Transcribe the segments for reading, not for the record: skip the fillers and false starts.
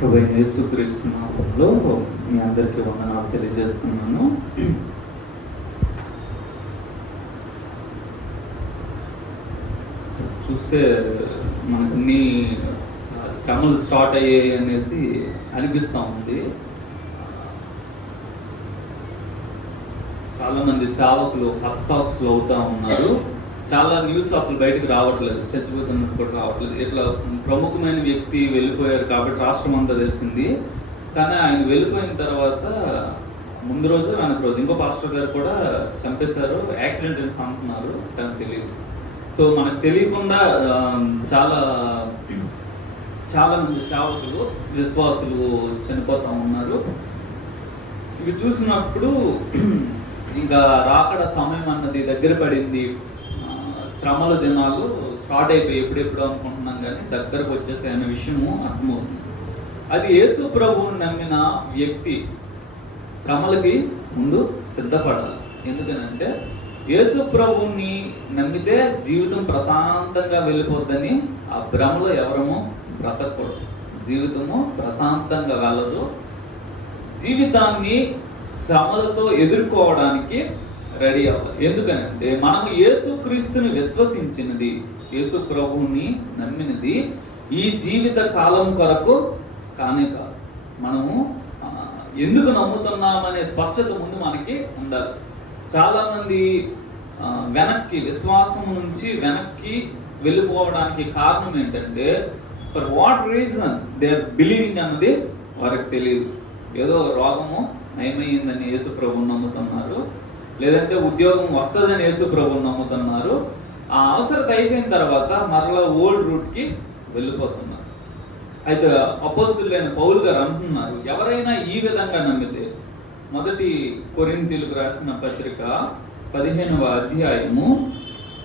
ప్రభువైన యేసుక్రీస్తు నామములో మీ అందరికీ వందనాలు తెలియజేస్తున్నాను. చూస్తే మనకన్నీ శ్రమలు స్టార్ట్ అయ్యాయి అనేసి అనిపిస్తూ ఉంది. చాలామంది సేవకులు హత్సాక్స్లో అవుతూ ఉన్నారు. చాలా న్యూస్ అసలు బయటకు రావట్లేదు, చచ్చిపోతున్నట్టు కూడా రావట్లేదు. ఇట్లా ప్రముఖమైన వ్యక్తి వెళ్ళిపోయారు కాబట్టి రాష్ట్రం అంతా తెలిసింది. కానీ ఆయన వెళ్ళిపోయిన తర్వాత ముందు రోజు వెనక రోజు ఇంకో పాస్టర్ గారు కూడా చంపేశారు, యాక్సిడెంట్ అని అంటున్నారు, కానీ తెలియదు. సో మనకు తెలియకుండా చాలా మంది సేవకులు విశ్వాసులు చనిపోతూ ఉన్నారు. ఇవి చూసినప్పుడు ఇంకా రాకడ సమయం అన్నది దగ్గర పడింది. శ్రమల దినాలు స్టార్ట్ అయిపోయి ఎప్పుడెప్పుడు అనుకుంటున్నాం, కానీ దగ్గరకు వచ్చేసి అనే విషయము అర్థమవుతుంది. అది యేసు ప్రభువుని నమ్మిన వ్యక్తి శ్రమలకి ముందు సిద్ధపడాలి. ఎందుకనంటే యేసు ప్రభువుని నమ్మితే జీవితం ప్రశాంతంగా వెళ్ళిపోద్దని ఆ భ్రమలో ఎవరము బ్రతకూడదు. జీవితము ప్రశాంతంగా వెళ్ళదు. జీవితాన్ని శ్రమలతో ఎదుర్కోవడానికి రెడీ అవ్వాలి. ఎందుకనంటే మనము యేసుక్రీస్తుని విశ్వసించినది, యేసు ప్రభువుని నమ్మినది ఈ జీవిత కాలం కొరకు కానే కాదు. మనము ఎందుకు నమ్ముతున్నామనే స్పష్టత ముందు మనకి ఉండాలి. చాలామంది విశ్వాసం నుంచి వెనక్కి వెళ్ళిపోవడానికి కారణం ఏంటంటే for what reason they are believing అన్నది వారికి తెలియదు. ఏదో రోగము నయమైందని యేసు ప్రభువుని నమ్ముతున్నారు, లేదంటే ఉద్యోగం వస్తుందని యేసు ప్రభువుని నమ్ముతున్నారు. ఆ అవసరత అయిపోయిన తర్వాత మరలా ఓల్డ్ రూట్కి వెళ్ళిపోతున్నారు. అయితే అపోస్తలుడైన పౌలు గారు అంటున్నారు, ఎవరైనా ఈ విధంగా నమ్మితే, మొదటి కొరింథీయులకు రాసిన పత్రిక 15వ అధ్యాయము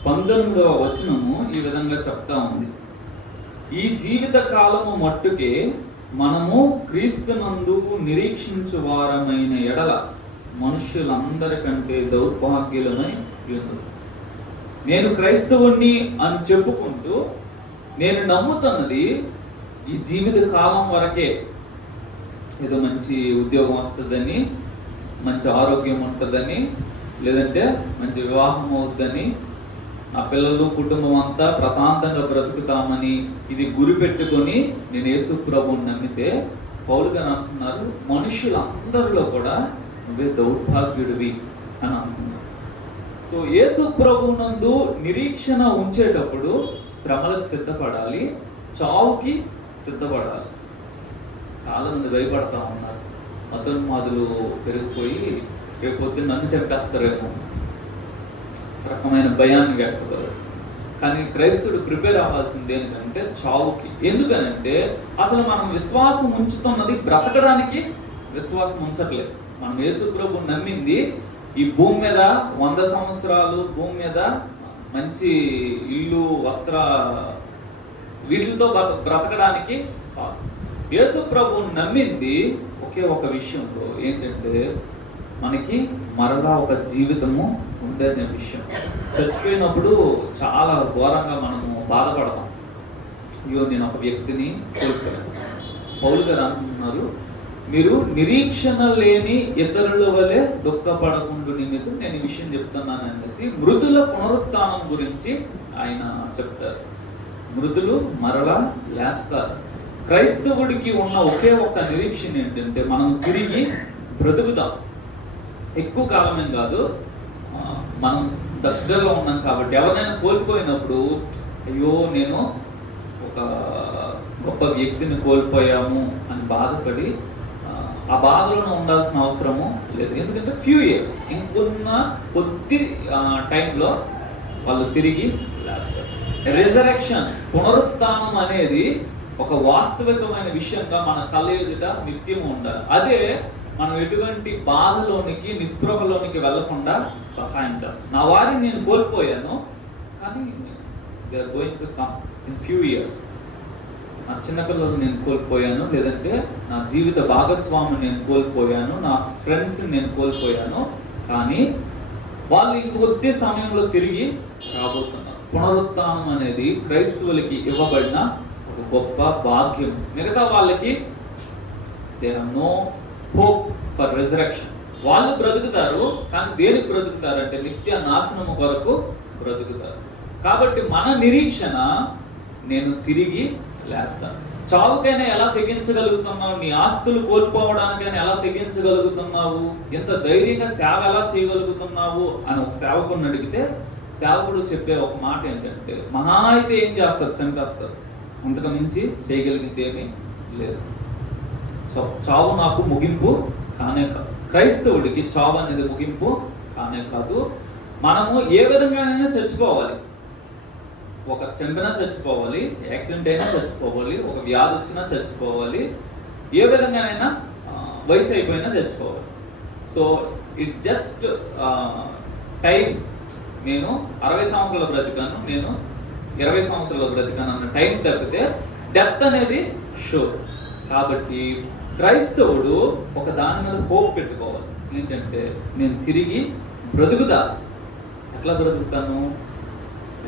19వ వచనము ఈ విధంగా చెప్తా ఉంది. ఈ జీవిత కాలము మట్టుకే మనము క్రీస్తునందు నిరీక్షించు వారమైన ఎడల మనుష్యులందరికంటే దౌర్భాగ్యులమై ఉంది. నేను క్రైస్తవుణ్ణి అని చెప్పుకుంటూ నేను నమ్ముతున్నది ఈ జీవిత కాలం వరకే. ఏదో మంచి ఉద్యోగం వస్తుందని, మంచి ఆరోగ్యం ఉంటుందని, లేదంటే మంచి వివాహం అవుతుందని, నా పిల్లలు కుటుంబం అంతా ప్రశాంతంగా బ్రతుకుతామని ఇది గురి పెట్టుకొని నేను యేసు ప్రభువుని నమ్మితే పౌలు గారు అంటున్నారు, మనుషులందరిలో కూడా నువ్వే దౌర్భాగ్యుడివి అని అంటున్నారు. సో యేసు ప్రభువునందు నిరీక్షణ ఉంచేటప్పుడు శ్రమలకు సిద్ధపడాలి, చావుకి సిద్ధపడాలి. చాలామంది భయపడతా ఉన్నారు. మతోన్మాదులు పెరిగిపోయి రేపు పొద్దున్న నన్ను చంపేస్తారేమో రకమైన భయాన్ని వ్యక్తపరుస్తుంది. కానీ క్రైస్తవుడు ప్రిపేర్ అవ్వాల్సింది ఏంటంటే చావుకి. ఎందుకనంటే అసలు మనం విశ్వాసం ఉంచుతున్నది బ్రతకడానికి విశ్వాసం ఉంచట్లేదు. మనం యేసు ప్రభువుని నమ్మింది ఈ భూమి మీద 100 సంవత్సరాలు భూమి మీద మంచి ఇల్లు, వస్త్ర వీటితో బ్రతకడానికి కాదు. యేసు ప్రభువుని నమ్మింది ఒకే ఒక విషయంలో ఏంటంటే మనకి మరలా ఒక జీవితము ఉందనే విషయం. చచ్చిపోయినప్పుడు చాలా ఘోరంగా మనము బాధపడతాం. అయ్యో నేను ఒక వ్యక్తిని కోల్పోయాను. పౌలు గారు అంటున్నారు, మీరు నిరీక్షణ లేని ఇతరుల వలె దుఃఖపడకుండా నిమిత్తం నేను ఈ విషయం చెప్తున్నాను అనేసి మృతుల పునరుత్థానం గురించి ఆయన చెప్తారు. మృతులు మరలా లేస్తారు. క్రైస్తవుడికి ఉన్న ఒకే ఒక్క నిరీక్షణ ఏంటంటే మనం తిరిగి బ్రతుకుతాం. ఎక్కువ కాలమేం కాదు, మనం దగ్గరలో ఉన్నాం కాబట్టి. ఎవరైనా కోల్పోయినప్పుడు అయ్యో నేను ఒక గొప్ప వ్యక్తిని కోల్పోయాము అని బాధపడి ఆ బాధలోనే ఉండాల్సిన అవసరము లేదు. ఎందుకంటే ఫ్యూ ఇయర్స్ ఇంకొన్న కొద్ది టైంలో వాళ్ళు తిరిగి లేస్తారు. రిజరెక్షన్, పునరుత్థానం అనేది ఒక వాస్తవికమైన విషయంగా మన కళ్ళ ఎదుట నిత్యం ఉండాలి. అదే మనం ఎటువంటి బాధలోనికి, నిస్పృహలోనికి వెళ్లకుండా సహాయం చేస్తాం. నా వారిని నేను కోల్పోయాను, కానీ they are going to come in few years. నా చిన్నపిల్లలు నేను కోల్పోయాను, లేదంటే నా జీవిత భాగస్వామిని నేను కోల్పోయాను, నా ఫ్రెండ్స్ని నేను కోల్పోయాను, కానీ వాళ్ళు ఇంకొద్ది సమయంలో తిరిగి రాబోతున్నారు. పునరుత్థానం అనేది క్రైస్తవులకి ఇవ్వబడిన ఒక గొప్ప భాగ్యం. మిగతా వాళ్ళకి they have no hope for resurrection. వాళ్ళు బ్రతుకుతారు, కానీ దేనికి బ్రతుకుతారు అంటే నిత్య నాశనము కొరకు బ్రతుకుతారు. కాబట్టి మన నిరీక్షణ, నేను తిరిగి లేస్తాను. చావుకైనా ఎలా తెగించగలుగుతున్నావు? నీ ఆస్తులు కోల్పోవడానికైనా ఎలా తెగించగలుగుతున్నావు? ఎంత ధైర్యంగా సేవ ఎలా చేయగలుగుతున్నావు అని ఒక సేవకుడిని అడిగితే సేవకుడు చెప్పే ఒక మాట ఏంటంటే, మహా అయితే ఏం చేస్తారు? చంపేస్తారు, అంతకు మించి చేయగలిగింది ఏమీ లేదు. సో చావు నాకు ముగింపు కానే కాదు. క్రైస్తవుడికి చావు అనేది ముగింపు కానే కాదు. మనము ఏ విధంగానైనా చచ్చిపోవాలి. ఒక చంపినా చచ్చిపోవాలి, యాక్సిడెంట్ అయినా చచ్చిపోవాలి, ఒక వ్యాధి వచ్చినా చచ్చిపోవాలి, ఏ విధంగానైనా వయసు అయిపోయినా చచ్చిపోవాలి. So it just time. నేను 60 సంవత్సరాల బ్రతికాను, నేను 20 సంవత్సరాల బ్రతికాను అన్న టైం తప్పితే డెత్ అనేది షూర్. కాబట్టి క్రైస్తవుడు ఒక దాని మీద హోప్ పెట్టుకోవాలి. ఏంటంటే నేను తిరిగి బ్రతుకుతా. ఎట్లా బ్రతుకుతాను?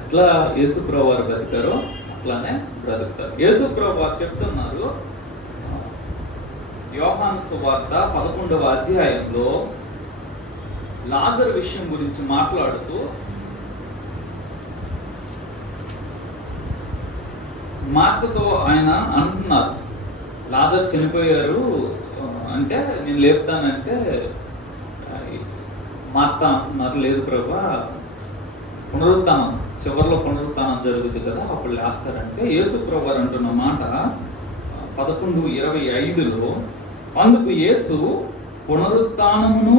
ఎట్లా యేసుప్రభు వారు బ్రతికారో అట్లానే బ్రతుకుతారు. యేసుప్రభు వారు చెప్తున్నారు, యోహాను సువార్త 11వ అధ్యాయంలో లాజరు విషయం గురించి మాట్లాడుతూ మార్తతో ఆయన అంటున్నారు, లాజరు చనిపోయారు అంటే నేను లేపుతానంటే మార్త అంటున్నారు, లేదు ప్రభా, పునరుత్థానం చివరిలో పునరుత్థానం జరుగుతుంది కదా, అప్పుడు లేస్తారంటే యేసుప్రభు వారు అంటున్న మాట 11:25లో, అందుకు యేసు, పునరుత్థానమును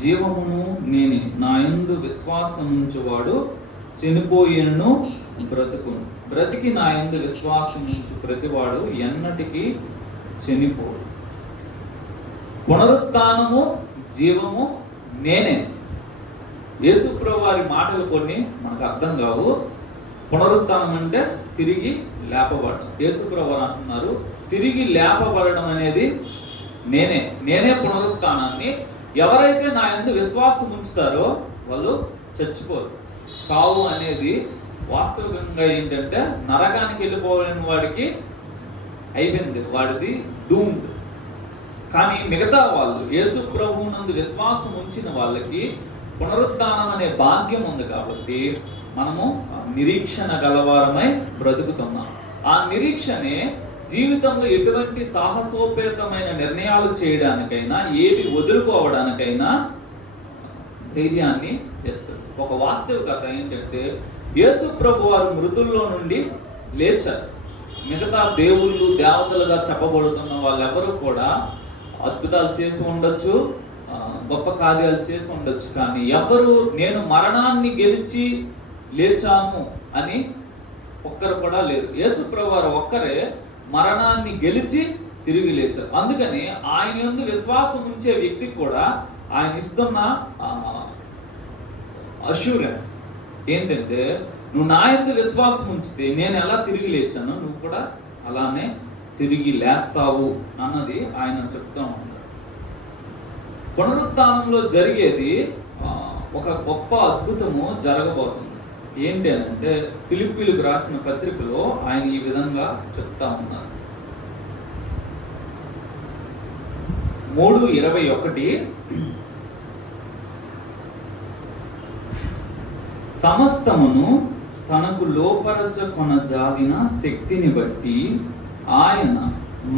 జీవమును నేనే, నా యందు విశ్వాసం ఉంచువాడు చనిపోయినను బ్రతుకును, బ్రతికి నా యందు విశ్వాసం ఉంచు ప్రతివాడు ఎన్నటికీ చనిపోడు. పునరుత్థానము జీవము నేనే. యేసుప్రభు వారి మాటలు కొన్ని మనకు అర్థం కావు. పునరుత్థానం అంటే తిరిగి లేపబడడం. యేసుప్రభు వారు అంటున్నారు, తిరిగి లేపబడడం అనేది నేనే పునరుత్థానాన్ని. ఎవరైతే నా యందు విశ్వాసం ఉంచుతారో వాళ్ళు చచ్చిపోరు. చావు అనేది వాస్తవికంగా ఏంటంటే నరకానికి వెళ్ళిపోయిన వాడికి అయిపోయింది, వాడిది డూమ్డ్. కానీ మిగతా వాళ్ళు యేసు ప్రభువునందు విశ్వాసం ఉంచిన వాళ్ళకి పునరుత్థానం అనే భాగ్యం ఉంది. కాబట్టి మనము నిరీక్షణ గలవారమై బ్రతుకుతున్నాం. ఆ నిరీక్షనే జీవితంలో ఎటువంటి సాహసోపేతమైన నిర్ణయాలు చేయడానికైనా, ఏవి వదులుకోవడానికైనా ధైర్యాన్ని తెస్తుంది. ఒక వాస్తవికత ఏంటంటే యేసు ప్రభు వారు మృతుల్లో నుండి లేచారు. మిగతా దేవుళ్ళు దేవతలుగా చెప్పబడుతున్న వాళ్ళెవరూ కూడా అద్భుతాలు చేసి ఉండొచ్చు, గొప్ప కార్యాలు చేసి ఉండొచ్చు, కానీ ఎవరు నేను మరణాన్ని గెలిచి లేచాను అని ఒక్కరు కూడా లేరు. యేసు ప్రభు వారు ఒక్కరే మరణాన్ని గెలిచి తిరిగి లేచారు. అందుకని ఆయన యందు విశ్వాసం ఉంచే వ్యక్తికి కూడా ఆయన ఇస్తున్న అష్యూరెన్స్ ఏంటంటే, నువ్వు నా యందు విశ్వాసం ఉంచితే నేను ఎలా తిరిగి లేచానో నువ్వు కూడా అలానే తిరిగి లేస్తావు అన్నది ఆయన చెప్తా ఉన్నారు. పునరుత్థానంలో జరిగేది ఒక గొప్ప అద్భుతము జరగబోతుంది. ఏంటి అని అంటే, ఫిలిప్పీలకు రాసిన పత్రికలో ఆయన ఈ విధంగా చెప్తా ఉన్నారు. 3:21 సమస్తమును తనకు లోపరచుకొనజాలిన శక్తిని బట్టి ఆయన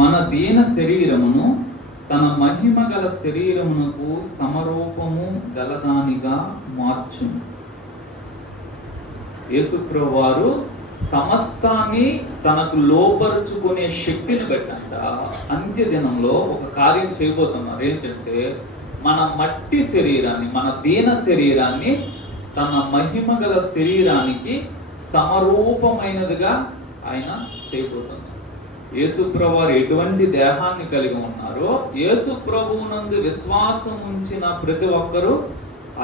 మన దీన శరీరమును తన మహిమ గల శరీరమునకు సమరూపము గలదానిగా మార్చును. యేసుప్రభు వారు సమస్తాన్ని తనకు లోపరుచుకునే శక్తిని బట్టంట అంత్య దినంలో ఒక కార్యం చేయబోతున్నారు. ఏంటంటే మన మట్టి శరీరాన్ని, మన దీన శరీరాన్ని తన మహిమ గల శరీరానికి సమరూపమైనదిగా ఆయన చేయబోతున్నారు. యేసుప్రభు వారు ఎటువంటి దేహాన్ని కలిగి ఉన్నారో, యేసు ప్రభువునందు విశ్వాసం ఉంచిన ప్రతి ఒక్కరూ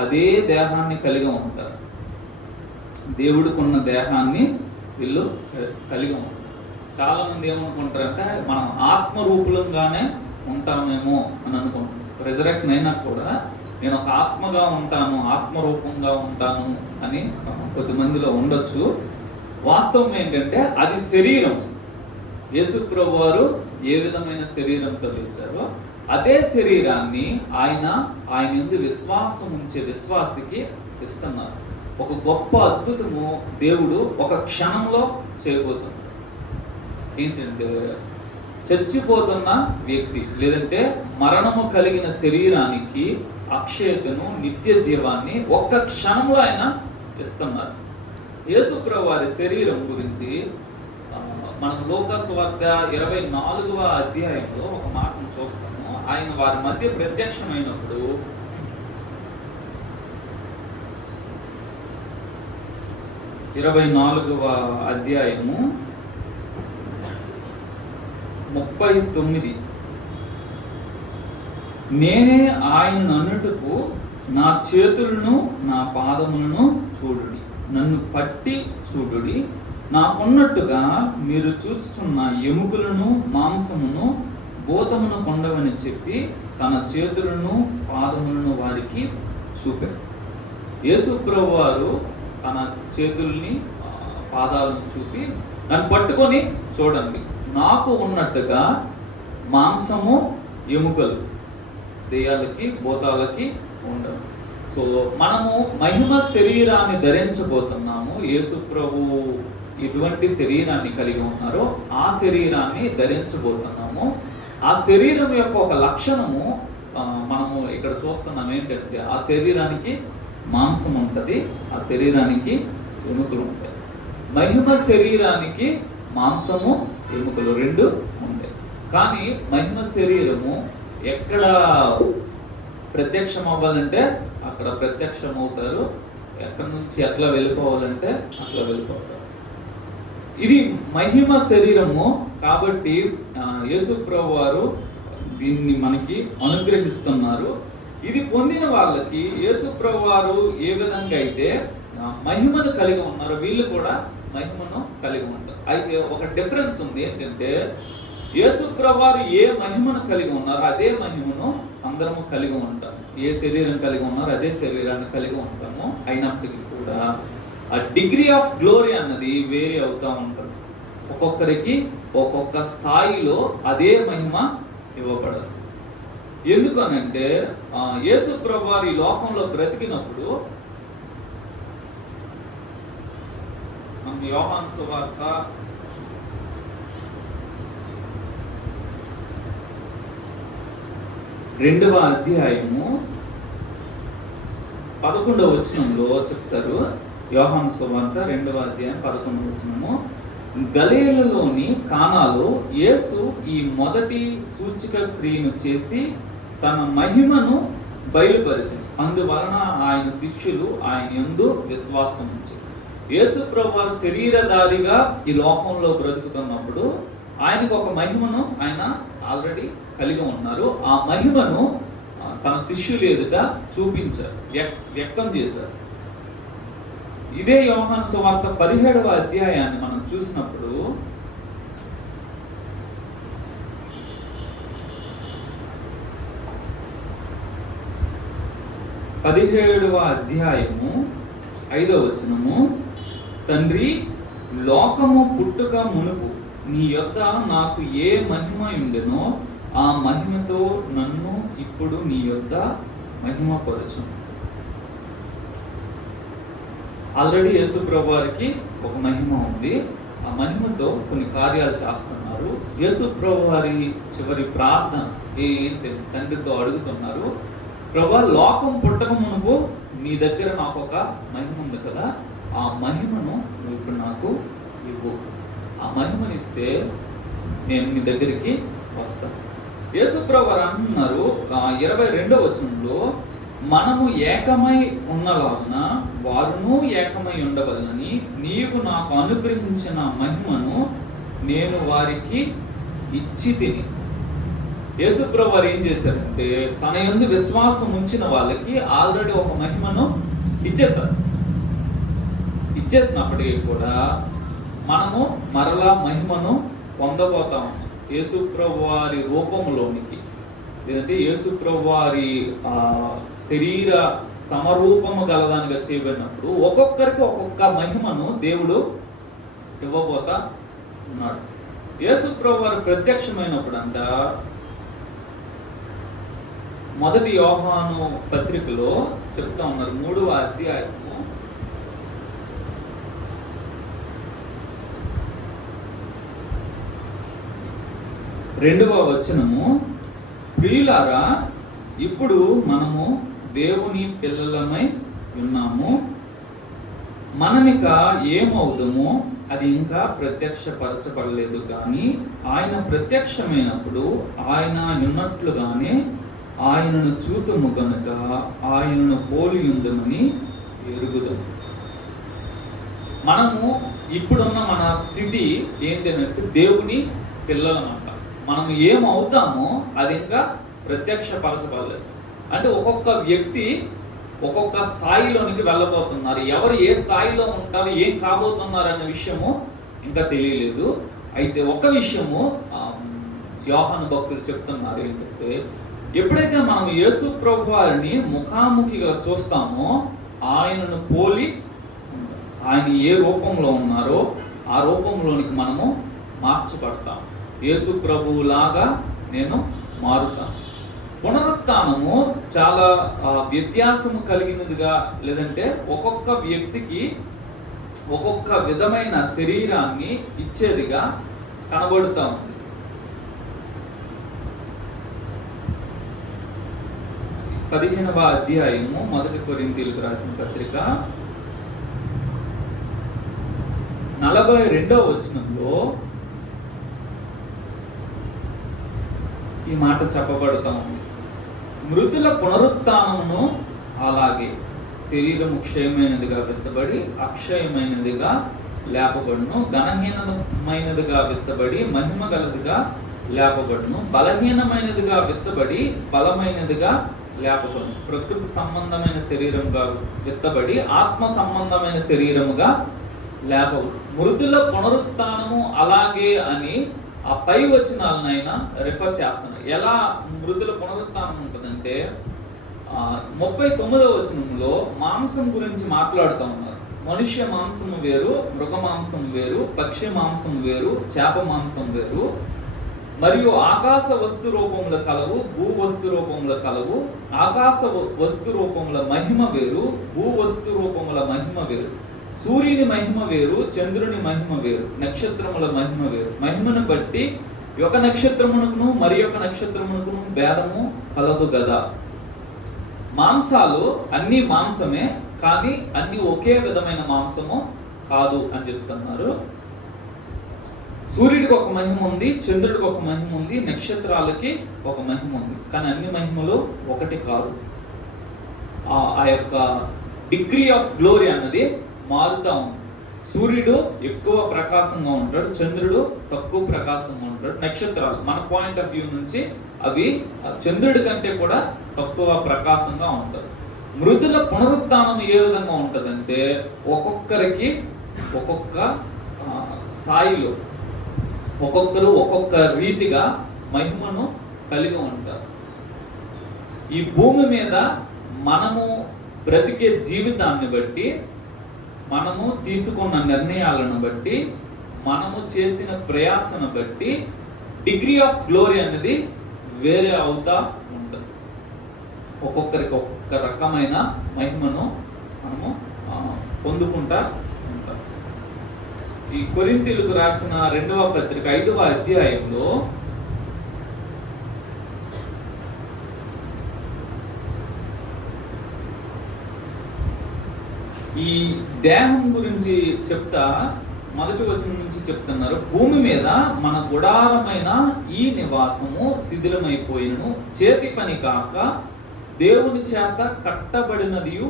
అదే దేహాన్ని కలిగి ఉంటారు. దేవుడికి ఉన్న దేహాన్ని వీళ్ళు కలిగి ఉంటారు. చాలా మంది ఏమనుకుంటారంటే మనం ఆత్మరూపులంగానే ఉంటామేమో అని అనుకుంటారు. రిజరెక్షన్ అయినా కూడా నేను ఒక ఆత్మగా ఉంటాను, ఆత్మరూపంగా ఉంటాను అని కొద్దిమందిలో ఉండొచ్చు. వాస్తవం ఏంటంటే అది శరీరం, యేసు ప్రభు వారు ఏ విధమైన శరీరంతో లేచారో అదే శరీరాన్ని ఆయన యందు విశ్వాసం ఉంచే విశ్వాసికి ఇస్తున్నారు. ఒక గొప్ప అద్భుతము దేవుడు ఒక క్షణంలో చేయబోతున్నాడు. ఏంటంటే చచ్చిపోతున్న వ్యక్తి లేదంటే మరణము కలిగిన శరీరానికి అక్షయతను, నిత్య జీవాన్ని ఒక్క క్షణంలో ఆయన ఇస్తున్నారు. యేసు ప్రభు వారి శరీరం గురించి మనం లూకా సువార్త 24వ అధ్యాయంలో ఒక మాటను చూస్తాము. ఆయన వారి మధ్య ప్రత్యక్షమైనప్పుడు 24వ అధ్యాయము 39, నేనే ఆయన అన్నుటకు నా చేతులను నా పాదములను చూడుడి, నన్ను పట్టి చూడుడి, నాకున్నట్టుగా మీరు చూచుచున్న ఎముకలను మాంసమును భూతమును కొండవని చెప్పి తన చేతులను పాదములను వారికి చూపారు. యేసు ప్రభు వారు తన చేతుల్ని పాదాలను చూపి నన్ను పట్టుకొని చూడండి, నాకు ఉన్నట్టుగా మాంసము ఎముకలు దెయ్యాలకి భూతాలకి ఉండవు. సో మనము మహిమ శరీరాన్ని ధరించబోతున్నాము. యేసు ప్రభు ఎటువంటి శరీరాన్ని కలిగి ఉన్నారో ఆ శరీరాన్ని ధరించబోతున్నాము. ఆ శరీరం యొక్క ఒక లక్షణము మనము ఇక్కడ చూస్తున్నాం. ఏంటంటే ఆ శరీరానికి మాంసం ఉంటుంది, ఆ శరీరానికి ఎముకలు ఉంటాయి. మహిమ శరీరానికి మాంసము ఎముకలు రెండు ఉంటాయి. కానీ మహిమ శరీరము ఎక్కడ ప్రత్యక్షం అవ్వాలంటే అక్కడ ప్రత్యక్షం అవుతారు, ఎక్కడి నుంచి ఎట్లా వెళ్ళిపోవాలంటే అట్లా వెళ్ళిపోతారు. ఇది మహిమ శరీరము కాబట్టి యేసు ప్రభు వారు దీన్ని మనకి అనుగ్రహిస్తున్నారు. ఇది పొందిన వాళ్ళకి యేసు ప్రభు వారు ఏ విధంగా అయితే మహిమను కలిగి ఉన్నారో వీళ్ళు కూడా మహిమను కలిగి ఉంటారు. అయితే ఒక డిఫరెన్స్ ఉంది. ఏంటంటే యేసు ప్రభు వారు ఏ మహిమను కలిగి ఉన్నారో అదే మహిమను అందరము కలిగి ఉంటాము. ఏ శరీరం కలిగి ఉన్నారో అదే శరీరాన్ని కలిగి ఉంటాము. అయినప్పటికీ కూడా ఆ డిగ్రీ ఆఫ్ గ్లోరీ అన్నది వేరీ అవుతూ ఉంటుంది. ఒక్కొక్కరికి ఒక్కొక్క స్థాయిలో అదే మహిమ ఇవ్వబడదు. ఎందుకనంటే యేసు ప్రభు వారు ఈ లోకంలో బ్రతికినప్పుడు యోహాను సువార్త 2వ అధ్యాయము 11వ వచనంలో చెప్తారు. యోహాను సువార్త 2వ అధ్యాయం 11వ వచనము, గలిలయలోని కానాలో యేసు ఈ మొదటి సూచక క్రియను చేసి తన మహిమను బయలుపరిచారు. అందువలన ఆయన శిష్యులు ఆయన యందు విశ్వాసం ఉంచారు. యేసు ప్రభువు శరీరధారిగా ఈ లోకంలో బ్రతుకుతున్నప్పుడు ఆయనకు ఒక మహిమను ఆయన ఆల్రెడీ కలిగి ఉన్నారు. ఆ మహిమను తన శిష్యులు ఎదుట చూపించారు, వ్యక్తం చేశారు. ఇదే యోహాను సువార్త 17వ అధ్యాయాన్ని మనం చూసినప్పుడు 17వ అధ్యాయము 5వ వచనము, తండ్రి, లోకము పుట్టుక మునుపు నీ యొద్ద నాకు ఏ మహిమ ఉండెనో ఆ మహిమతో నన్ను ఇప్పుడు నీ యొద్ద మహిమపరచు. ఆల్రెడీ యేసు ప్రభు వారికి ఒక మహిమ ఉంది. ఆ మహిమతో కొన్ని కార్యాలు చేస్తున్నారు. యేసు ప్రభు వారి చివరి ప్రార్థన ఏంటి? తండ్రితో అడుగుతున్నారు, ప్రభా, లోకం పుట్టక మునుపు నీ దగ్గర నాకు ఒక మహిమ ఉంది కదా, ఆ మహిమను నువ్వు ఇప్పుడు నాకు ఇవ్వు. ఆ మహిమనిస్తే నేను నీ దగ్గరికి వస్తాను. యేసు ప్రభు వారు అంటున్నారు 22వ వచనంలో, మనము ఏకమై ఉన్నలాగున వారును ఏకమై ఉండవలనని నీవు నాకు అనుగ్రహించిన మహిమను నేను వారికి ఇచ్చి తిని. యేసు ప్రభు వారు ఏం చేశారంటే తన యందు విశ్వాసం ఉంచిన వాళ్ళకి ఆల్రెడీ ఒక మహిమను ఇచ్చేశారు. ఇచ్చేసినప్పటికీ కూడా మనము మరలా మహిమను పొందబోతాము. యేసు ప్రభు వారి రూపంలోనికి, లేదంటే యేసు ప్రభు వారి శరీర సమరూపము గలదానిగా చేయబడినప్పుడు ఒక్కొక్కరికి ఒక్కొక్క మహిమను దేవుడు ఇవ్వబోతా ఉన్నాడు. యేసు ప్రభువు వారు ప్రత్యక్షమైనప్పుడు అంట, మొదటి యోహాను పత్రికలో చెప్తా ఉన్నారు, 3వ అధ్యాయము 2వ వచనము, ప్రియులారా, ఇప్పుడు మనము దేవుని పిల్లలమై ఉన్నాము, మనమిక ఏమవుదామో అది ఇంకా ప్రత్యక్షపరచబడలేదు, కానీ ఆయన ప్రత్యక్షమైనప్పుడు ఆయన ఉన్నట్లుగానే ఆయనను చూతుము కనుక ఆయనను పోలి ఉందమని ఎరుగుదాం. మనము ఇప్పుడున్న మన స్థితి ఏంటంటే దేవుని పిల్లలమాట. మనం ఏమవుతామో అది ఇంకా ప్రత్యక్షపరచబడలేదు. అంటే ఒక్కొక్క వ్యక్తి ఒక్కొక్క స్థాయిలోనికి వెళ్ళబోతున్నారు. ఎవరు ఏ స్థాయిలో ఉంటారు, ఏం కాబోతున్నారు అనే విషయము ఇంకా తెలియలేదు. అయితే ఒక విషయము యోహాను భక్తులు చెప్తున్నారు ఏంటంటే, ఎప్పుడైతే మనం యేసు ప్రభు వారిని ముఖాముఖిగా చూస్తామో ఆయనను పోలి, ఆయన ఏ రూపంలో ఉన్నారో ఆ రూపంలోనికి మనము మార్చబడతాం. యేసు ప్రభువు లాగా నేను మారుతాను. పునరుత్థానము చాలా వ్యత్యాసము కలిగినదిగా, లేదంటే ఒక్కొక్క వ్యక్తికి ఒక్కొక్క విధమైన శరీరాన్ని ఇచ్చేదిగా కనబడుతూ ఉంది. పదిహేనవ అధ్యాయము 1 కొరింథీయులకు రాసిన పత్రిక 42వ వచనంలో ఈ మాట చెప్పబడుతూ ఉంది. మృతుల పునరుత్థానమును అలాగే శరీరము క్షయమైనదిగా విత్తబడి అక్షయమైనదిగా లేపబడును, ఘనహీనమైనదిగా విత్తబడి మహిమ గలదిగా లేపబడును, బలహీనమైనదిగా విత్తబడి బలమైనదిగా లేపబడును, ప్రకృతి సంబంధమైన శరీరముగా విత్తబడి ఆత్మ సంబంధమైన శరీరముగా లేపబడును. మృతుల పునరుత్థానము అలాగే అని ఆ పై వచనాలనైనా రిఫర్ చేస్తున్నారు. ఎలా మృతుల పునరుత్థానం ఉంటుందంటే 39వ వచనంలో మాంసం గురించి మాట్లాడుతూ ఉన్నారు. మనుష్య మాంసము వేరు, మృగ మాంసం వేరు, పక్షి మాంసం వేరు, చేప మాంసం వేరు, మరియు ఆకాశ వస్తు రూపముల కలవు, భూ వస్తు రూపముల కలవు. ఆకాశ వస్తు రూపముల మహిమ వేరు, భూ వస్తు రూపముల మహిమ వేరు. సూర్యుని మహిమ వేరు, చంద్రుని మహిమ వేరు, నక్షత్రముల మహిమ వేరు. మహిమను బట్టి ఒక నక్షత్రమునకును మరి ఒక నక్షత్రమునకును భేదము కలదు కదా. మాంసాలు అన్ని మాంసమే, కానీ అన్ని ఒకే విధమైన మాంసము కాదు అని చెప్తున్నారు. సూర్యుడికి ఒక మహిమ ఉంది, చంద్రుడికి ఒక మహిమ ఉంది, నక్షత్రాలకి ఒక మహిమ ఉంది, కానీ అన్ని మహిమలు ఒకటి కాదు. ఆ యొక్క డిగ్రీ ఆఫ్ గ్లోరీ అన్నది మారుతా ఉంది. సూర్యుడు ఎక్కువ ప్రకాశంగా ఉంటాడు, చంద్రుడు తక్కువ ప్రకాశంగా ఉంటాడు. నక్షత్రాలు మన పాయింట్ ఆఫ్ వ్యూ నుంచి అవి చంద్రుడి కంటే కూడా తక్కువ ప్రకాశంగా ఉంటారు. మృతుల పునరుత్థానం ఏ విధంగా ఉంటుందంటే, ఒక్కొక్కరికి ఒక్కొక్క స్థాయిలో ఒక్కొక్కరు ఒక్కొక్క రీతిగా మహిమను కలిగి ఉంటారు. ఈ భూమి మీద మనము బ్రతికే జీవితాన్ని బట్టి, మనము తీసుకున్న నిర్ణయాలను బట్టి, మనము చేసిన ప్రయాసను బట్టి డిగ్రీ ఆఫ్ గ్లోరీ అనేది వేరే అవుతా ఉంటుంది. ఒక్కొక్కరికి ఒక్కొక్క రకమైన మహిమను మనము పొందుకుంటా ఉంటాం. ఈ కొరింథీయులకు రాసిన 2వ పత్రిక 5వ అధ్యాయంలో ఈ దేహం గురించి చెప్తా మొదటి వచనం నుంచి చెప్తున్నారు. భూమి మీద మన గుడారమైన ఈ నివాసము శిథిలమైపోయినను, చేతి పని కాక దేవుని చేత కట్టబడినదియు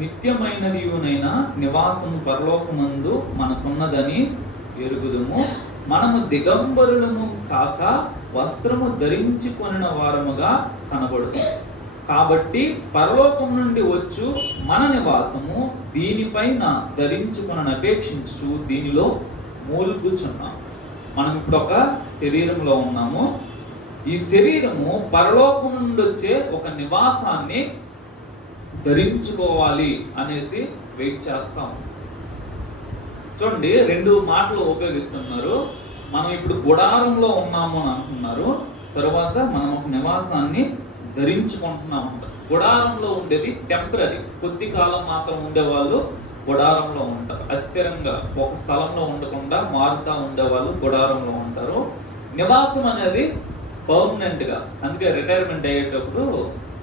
నిత్యమైనదియునైన నివాసము పరలోకమందు మనకున్నదని ఎరుగుదుము. మనము దిగంబరులము కాక వస్త్రము ధరించుకొనిన వారముగా కనబడుతుంది. కాబట్టి పరలోకం నుండి వచ్చు మన నివాసము దీనిపైన ధరించుకొనని అపేక్షించు దీనిలో మూలుగుచున్నాం. మనం ఇప్పుడు ఒక శరీరంలో ఉన్నాము. ఈ శరీరము పరలోకం నుండి వచ్చే ఒక నివాసాన్ని ధరించుకోవాలి అనేసి వెయిట్ చేస్తాం. చూడండి, 2 మాటలు ఉపయోగిస్తున్నారు. మనం ఇప్పుడు గుడారంలో ఉన్నాము అని అంటున్నారు, తర్వాత మనం ఒక నివాసాన్ని ధరించుకుంటున్నాం. గుడారంలో ఉండేది టెంపరీ, కొద్ది కాలం మాత్రం ఉండేవాళ్ళు గుడారంలో ఉంటారు. అస్థిరంగా ఒక స్థలంలో ఉండకుండా మారుతూ ఉండేవాళ్ళు గుడారంలో ఉంటారు. నివాసం అనేది పర్మనెంట్గా, అందుకే రిటైర్మెంట్ అయ్యేటప్పుడు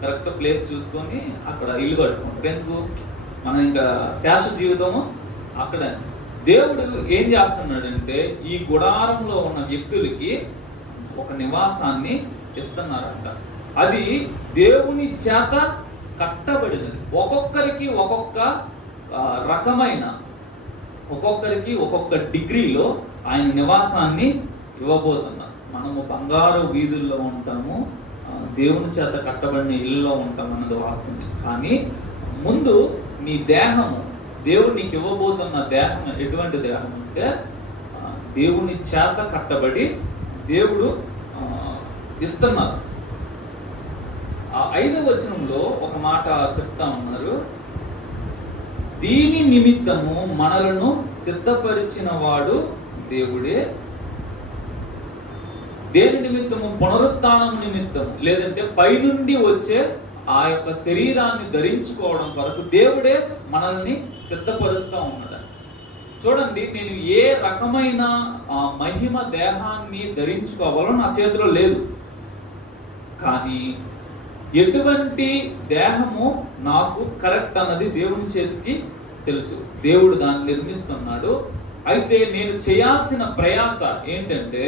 కరెక్ట్ ప్లేస్ చూసుకొని అక్కడ ఇల్లు కట్టుకుంటారు. ఎందుకు? మనం ఇంకా శాశ్వత జీవితము అక్కడ. దేవుడు ఏం చేస్తున్నాడంటే ఈ గుడారంలో ఉన్న వ్యక్తులకి ఒక నివాసాన్ని ఇస్తున్నారంట. అది దేవుని చేత కట్టబడినది. ఒక్కొక్కరికి ఒక్కొక్క రకమైన, ఒక్కొక్కరికి ఒక్కొక్క డిగ్రీలో ఆయన నివాసాన్ని ఇవ్వబోతున్నారు. మనము బంగారు వీధుల్లో ఉంటాము, దేవుని చేత కట్టబడిన ఇల్లులో ఉంటాం అన్నది వాస్తవం. కానీ ముందు నీ దేహము, దేవుడు నీకు ఇవ్వబోతున్న దేహం ఎటువంటి దేహం అంటే దేవుని చేత కట్టబడి దేవుడు ఇస్తున్నారు. ఆ 5వ వచనంలో ఒక మాట చెప్తా ఉన్నారు, దీని నిమిత్తము మనలను సిద్ధపరిచిన వాడు దేవుడే. దేని నిమిత్తము? పునరుత్థానం నిమిత్తము, లేదంటే పైనుండి వచ్చే ఆ యొక్క శరీరాన్ని ధరించుకోవడం వరకు దేవుడే మనల్ని సిద్ధపరుస్తూ ఉన్నాడు. చూడండి, నేను ఏ రకమైన మహిమ దేహాన్ని ధరించుకోవాలో నా చేతిలో లేదు, కానీ ఎటువంటి దేహము నాకు కరెక్ట్ అన్నది దేవుని చేతికి తెలుసు. దేవుడు దాన్ని నిర్మిస్తున్నాడు. అయితే నేను చేయాల్సిన ప్రయాస ఏంటంటే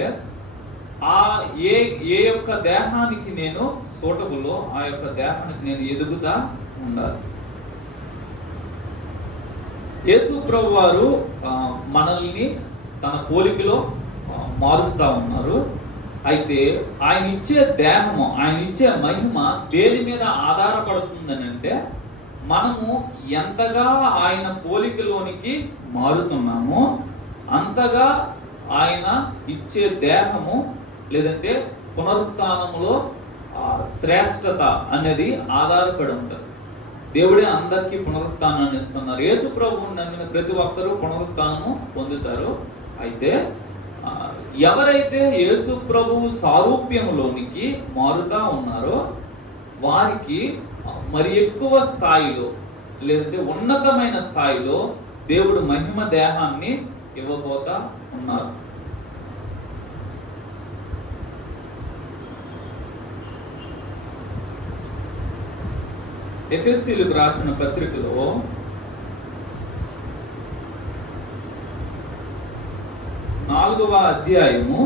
ఏ యొక్క దేహానికి నేను సూటబుల్లో ఆ యొక్క దేహానికి నేను ఎదుగుతా ఉండాలి. యేసు ప్రభు వారు మనల్ని తన పోలికలో మారుస్తూ ఉన్నారు. అయితే ఆయన ఇచ్చే దేహము, ఆయన ఇచ్చే మహిమ దేని మీద ఆధారపడుతుందని అంటే మనము ఎంతగా ఆయన పోలికలోనికి మారుతున్నామో అంతగా ఆయన ఇచ్చే దేహము, లేదంటే పునరుత్థానములో శ్రేష్టత అనేది ఆధారపడి ఉంటుంది. దేవుడే అందరికీ పునరుత్థానాన్ని ఇస్తున్నారు. యేసు ప్రభువుని నమ్మిన ప్రతి ఒక్కరూ పునరుత్థానము పొందుతారు. అయితే ఎవరైతే యేసు ప్రభువు సారూప్యములోనికి మారుతా ఉన్నారో వారికి మరి ఎక్కువ స్థాయిలో, లేదంటే ఉన్నతమైన స్థాయిలో దేవుడు మహిమ దేహాన్ని ఇవ్వబోతా ఉన్నారు. ఎఫెసీయులకు రాసిన పత్రికలో 4వ అధ్యాయము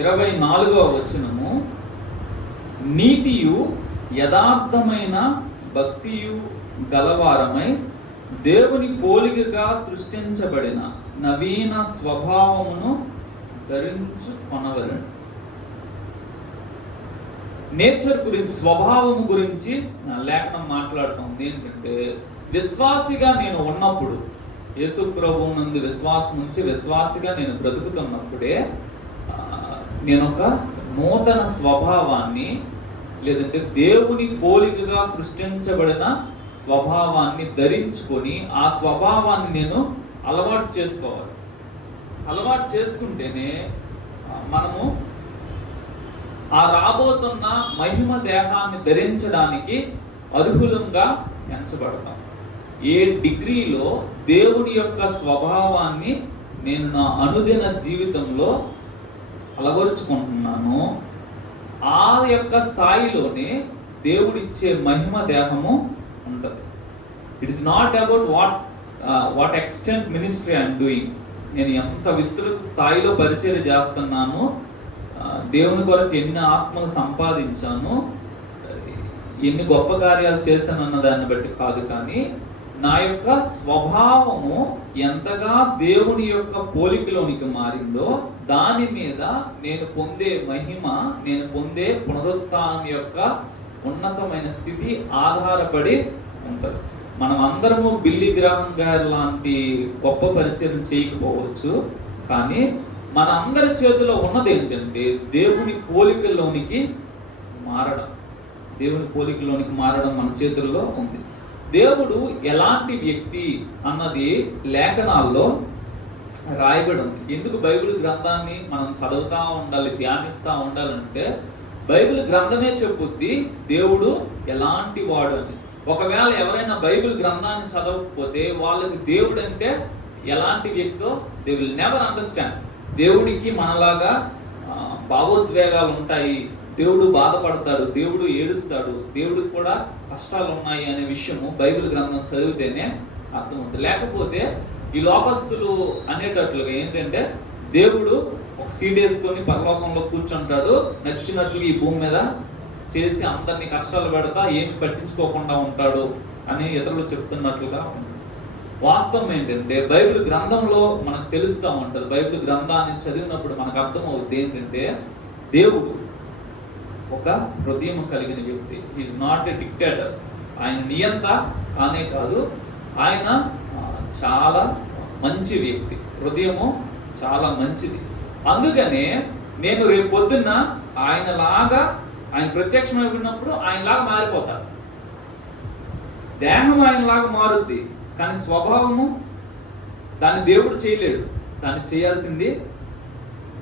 24వ వచనము, నీతియు యథార్థమైన భక్తియు గలవారమై దేవుని పోలికగా సృష్టించబడిన నవీన స్వభావమును ధరించుకొనవలెను. నేచర్ గురించి, స్వభావం గురించి లేఖనం మాట్లాడుతుంది. ఏంటంటే విశ్వాసిగా నేను ఉన్నప్పుడు, యేసు ప్రభువు నందు విశ్వాసం ఉంచి విశ్వాసిగా నేను బ్రతుకుతున్నప్పుడే నేను ఒక నూతన స్వభావాన్ని, లేదంటే దేవుని పోలికగా సృష్టించబడిన స్వభావాన్ని ధరించుకొని ఆ స్వభావాన్ని నేను అలవాటు చేసుకోవాలి. అలవాటు చేసుకుంటేనే మనము ఆ రాబోతున్న మహిమ దేహాన్ని ధరించడానికి అర్హులంగా ఎంచబడతాం. ఏ డిగ్రీలో దేవుని యొక్క స్వభావాన్ని నేను నా అనుదిన జీవితంలో అలవరుచుకుంటున్నాను, ఆ యొక్క స్థాయిలోనే దేవుడిచ్చే మహిమ దేహము ఉంటుంది. It is not about what extent ministry I'm doing. నేను ఎంత విస్తృత స్థాయిలో పరిచర్య చేస్తున్నాను, దేవుని కొరకు ఎన్ని ఆత్మలు సంపాదించాను, ఎన్ని గొప్ప కార్యాలు చేశాను అన్న దాన్ని బట్టి కాదు, కానీ నా యొక్క స్వభావము ఎంతగా దేవుని యొక్క పోలికలోనికి మారిందో దాని మీద నేను పొందే మహిమ, నేను పొందే పునరుత్థానం యొక్క ఉన్నతమైన స్థితి ఆధారపడి ఉంటుంది. మనం అందరము బిల్లీ గ్రాహం గారు లాంటి గొప్ప పరిచయం చేయకపోవచ్చు, కానీ మన అందరి చేతిలో ఉన్నది ఏంటంటే దేవుని పోలికలోనికి మారడం. దేవుని పోలికలోనికి మారడం మన చేతుల్లో ఉంది. దేవుడు ఎలాంటి వ్యక్తి అన్నది లేఖనాల్లో రాయబడి ఉంది. ఎందుకు బైబిల్ గ్రంథాన్ని మనం చదువుతూ ఉండాలి, ధ్యానిస్తూ ఉండాలంటే బైబిల్ గ్రంథమే చెప్పుద్ది దేవుడు ఎలాంటి వాడు అని. ఒకవేళ ఎవరైనా బైబిల్ గ్రంథాన్ని చదవకపోతే వాళ్ళకి దేవుడు అంటే ఎలాంటి వ్యక్తో దే విల్ నెవర్ అండర్స్టాండ్. దేవుడికి మనలాగా భావోద్వేగాలు ఉంటాయి, దేవుడు బాధపడతాడు, దేవుడు ఏడుస్తాడు, దేవుడికి కూడా కష్టాలు ఉన్నాయి అనే విషయము బైబిల్ గ్రంథం చదివితేనే అర్థమవుతుంది. లేకపోతే ఈ లోకస్తులు అనేటట్లుగా ఏంటంటే దేవుడు ఒక సీట్ వేసుకొని పరలోకంలో కూర్చుంటాడు, నచ్చినట్లు ఈ భూమి మీద చేసి అందరినీ కష్టాలు పెడతా ఏమి పట్టించుకోకుండా ఉంటాడు అని ఇతరులు చెప్తున్నట్లుగా ఉంటుంది. వాస్తవం ఏంటంటే బైబిల్ గ్రంథంలో మనకు తెలుస్తూ ఉంటుంది. బైబిల్ గ్రంథాన్ని చదివినప్పుడు మనకు అర్థమవుతుంది ఏంటంటే దేవుడు ఒక హృదయం కలిగిన వ్యక్తి. Is not a dictator. ఆయన నియంత కానే కాదు, ఆయన చాలా మంచి వ్యక్తి, హృదయము చాలా మంచిది. అందుకనే నేను రేపు పొద్దున్న ఆయన ప్రత్యక్షమైనప్పుడు ఆయనలాగా మారిపోతాడు. దేహం ఆయనలాగా మారుద్ది, కానీ స్వభావము దాన్ని దేవుడు చేయలేడు, దాన్ని చేయాల్సింది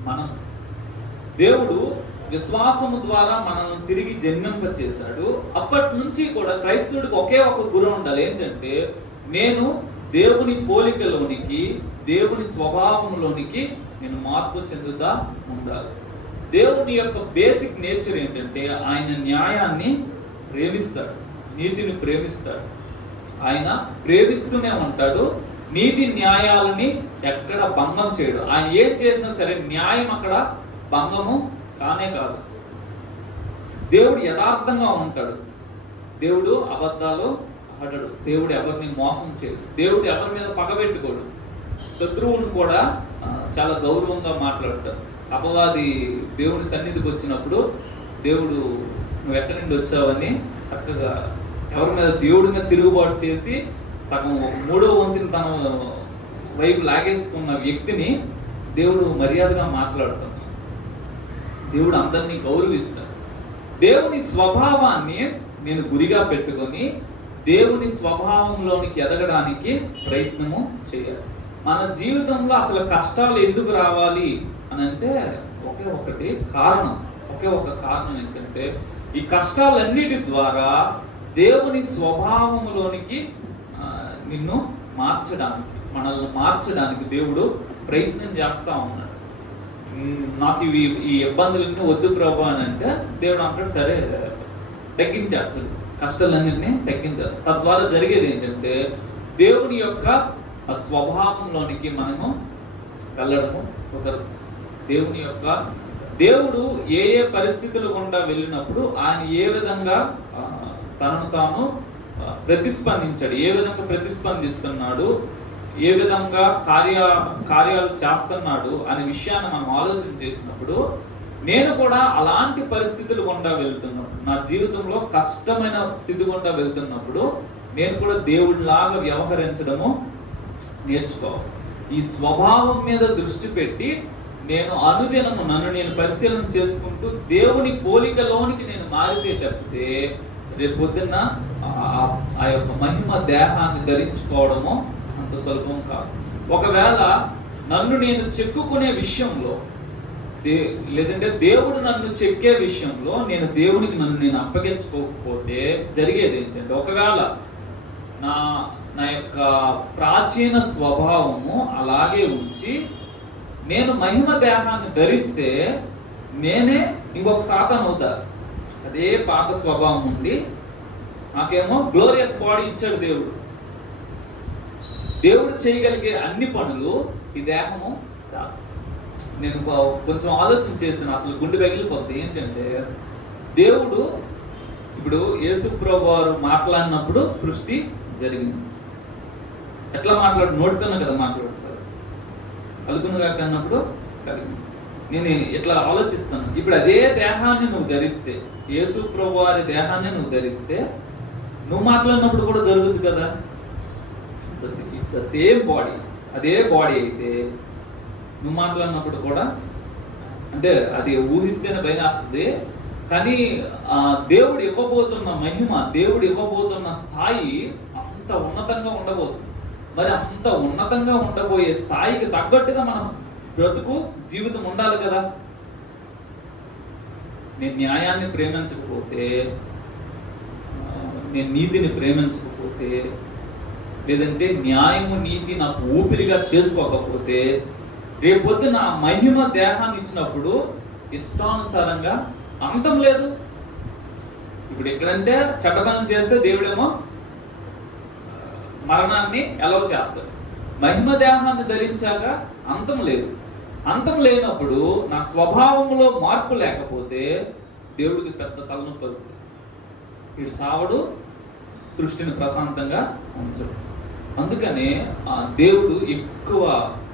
మనం. దేవుడు విశ్వాసము ద్వారా మనల్ని తిరిగి జన్మింప చేశాడు. అప్పటి నుంచి కూడా క్రైస్తవుడికి ఒకే ఒక గురి ఉండాలి, ఏంటంటే నేను దేవుని పోలికలోనికి, దేవుని స్వభావంలోనికి నేను మార్పు చెందుతా ఉండాలి. దేవుని యొక్క బేసిక్ నేచర్ ఏంటంటే ఆయన న్యాయాన్ని ప్రేమిస్తాడు, నీతిని ప్రేమిస్తాడు. ఆయన ప్రేమిస్తూనే ఉంటాడు, నీతి న్యాయాలని ఎక్కడ భంగం చేయడు. ఆయన ఏం చేసినా సరే న్యాయం అక్కడ భంగము కానే కాదు. దేవుడు యథార్థంగా ఉంటాడు, దేవుడు అబద్ధాలు ఆడడు, దేవుడు ఎవరిని మోసం చేయడు, దేవుడు ఎవరి మీద పగబెట్టుకోడు. శత్రువుని కూడా చాలా గౌరవంగా మాట్లాడతాడు. అపవాది దేవుని సన్నిధికి వచ్చినప్పుడు దేవుడు నువ్వు ఎక్కడి నుండి వచ్చావని చక్కగా ఎవరి మీద దేవుడి మీద తిరుగుబాటు చేసి సగం 3వ వంతుని తన వైపు లాగేసుకున్న వ్యక్తిని దేవుడు మర్యాదగా మాట్లాడుతాడు. దేవుడు అందరినీ గౌరవిస్తాడు. దేవుని స్వభావాన్ని నేను గురిగా పెట్టుకొని దేవుని స్వభావంలోనికి ఎదగడానికి ప్రయత్నము చేయాలి. మన జీవితంలో అసలు కష్టాలు ఎందుకు రావాలి అని అంటే ఒకే ఒక కారణం ఏంటంటే ఈ కష్టాలన్నిటి ద్వారా దేవుని స్వభావంలోనికి నిన్ను మనల్ని మార్చడానికి దేవుడు ప్రయత్నం చేస్తూ ఉన్నాడు. నాకు ఈ ఇబ్బందులన్నీ వద్దు ప్రభు అని అంటే దేవుడు అంటాడు సరే తగ్గించేస్తాడు, కష్టాలన్నింటినీ తగ్గించేస్తాడు. తద్వారా జరిగేది ఏంటంటే దేవుని యొక్క స్వభావంలోనికి మనము వెళ్ళడము కుదరదు. దేవుడు ఏ పరిస్థితులు గుండా వెళ్ళినప్పుడు ఆయన ఏ విధంగా తనను తాను ప్రతిస్పందించాడు, ఏ విధంగా ప్రతిస్పందిస్తున్నాడు, ఏ విధంగా కార్యాలు చేస్తున్నాడు అనే విషయాన్ని మనం ఆలోచన చేసినప్పుడు నేను కూడా అలాంటి పరిస్థితులు గుండా వెళ్తున్నప్పుడు, నా జీవితంలో కష్టమైన స్థితి గుండా వెళ్తున్నప్పుడు నేను కూడా దేవుడిలాగా వ్యవహరించడము నేర్చుకోవాలి. ఈ స్వభావం మీద దృష్టి పెట్టి నేను అనుదినము నన్ను నేను పరిశీలన చేసుకుంటూ దేవుని పోలికలోనికి నేను మారితే తప్పితే రేపు పొద్దున్న ఆ యొక్క మహిమ దేహాన్ని ధరించుకోవడము అంత సులభం కాదు. ఒకవేళ నన్ను నేను చెక్కుకునే విషయంలో లేదంటే దేవుడు నన్ను చెక్కే విషయంలో నేను దేవునికి నన్ను నేను అప్పగించుకోకపోతే జరిగేది ఏంటంటే ఒకవేళ నా యొక్క ప్రాచీన స్వభావము అలాగే ఉంచి నేను మహిమ దేహాన్ని ధరిస్తే నేనే ఇంకొక సాతాను అవుతా. అదే పాత స్వభావం ఉండి నాకేమో గ్లోరియస్ బాడీ ఇచ్చాడు దేవుడు చేయగలిగే అన్ని పనులు ఈ దేహము చేస్తాను. నేను కొంచెం ఆలోచన చేసిన అసలు గుండె పగిలిపోద్ది. ఏంటంటే దేవుడు ఇప్పుడు యేసుప్రభు వారు మాట్లాడినప్పుడు సృష్టి జరిగింది. ఎట్లా నోటితోనే కదా మాట్లాడతారు. కలుగునుగా కన్నప్పుడు కలిగింది. నేను ఇట్లా ఆలోచిస్తాను. ఇప్పుడు అదే దేహాన్ని నువ్వు ధరిస్తే, యేసుప్రభు వారి దేహాన్ని నువ్వు ధరిస్తే నువ్వు మాట్లాడినప్పుడు కూడా జరుగుతుంది కదా. ద సేమ్ బాడీ, అదే బాడీ అయితే నువ్వు మాట్లాడినప్పుడు కూడా అంటే అది ఊహిస్తేనే భయం వస్తుంది. కానీ దేవుడు ఇవ్వబోతున్న మహిమ, దేవుడు ఇవ్వబోతున్న స్థాయి అంత ఉన్నతంగా ఉండబోతుంది. మరి అంత ఉన్నతంగా ఉండబోయే స్థాయికి తగ్గట్టుగా మనం బ్రతుకు జీవితం ఉండాలి కదా. నేను న్యాయాన్ని ప్రేమించకపోతే, నేను నీతిని ప్రేమించకపోతే, లేదంటే న్యాయము నీతి నాకు ఊపిరిగా చేసుకోకపోతే, రేపొద్దు నా మహిమ దేహాన్ని ఇచ్చినప్పుడు ఇష్టానుసారంగా అంతం లేదు. ఇప్పుడు ఎక్కడంటే చెడ్డ పనులు చేస్తే దేవుడేమో మరణాన్ని ఎలవ్ చేస్తాడు. మహిమ దేహాన్ని ధరించాక అంతం లేదు. అంతం లేనప్పుడు నా స్వభావంలో మార్పు లేకపోతే దేవుడికి పెద్ద తలనొప్పి అవుతుంది. వీడు చావడు, సృష్టిని ప్రశాంతంగా ఉంచడు. అందుకనే దేవుడు ఎక్కువ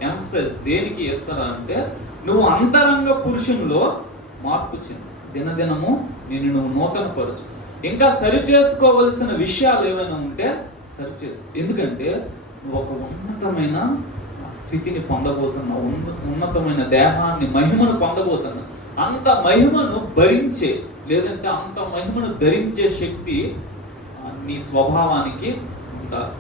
ఎంఫసైజ్ దేనికి ఇస్తాడంటే, నువ్వు అంతరంగ పురుషునిలో మార్పు చెంది దినదినము నేను నువ్వు నూతన పరచు. ఇంకా సరి చేసుకోవలసిన విషయాలు ఏమైనా ఉంటే సరిచేసు. ఎందుకంటే నువ్వు ఒక ఉన్నతమైన స్థితిని పొందబోతున్నావు, ఉన్నతమైన దేహాన్ని, మహిమను పొందబోతున్నావు. అంత మహిమను భరించే, లేదంటే అంత మహిమను ధరించే శక్తి నీ స్వభావానికి ఉండాలి.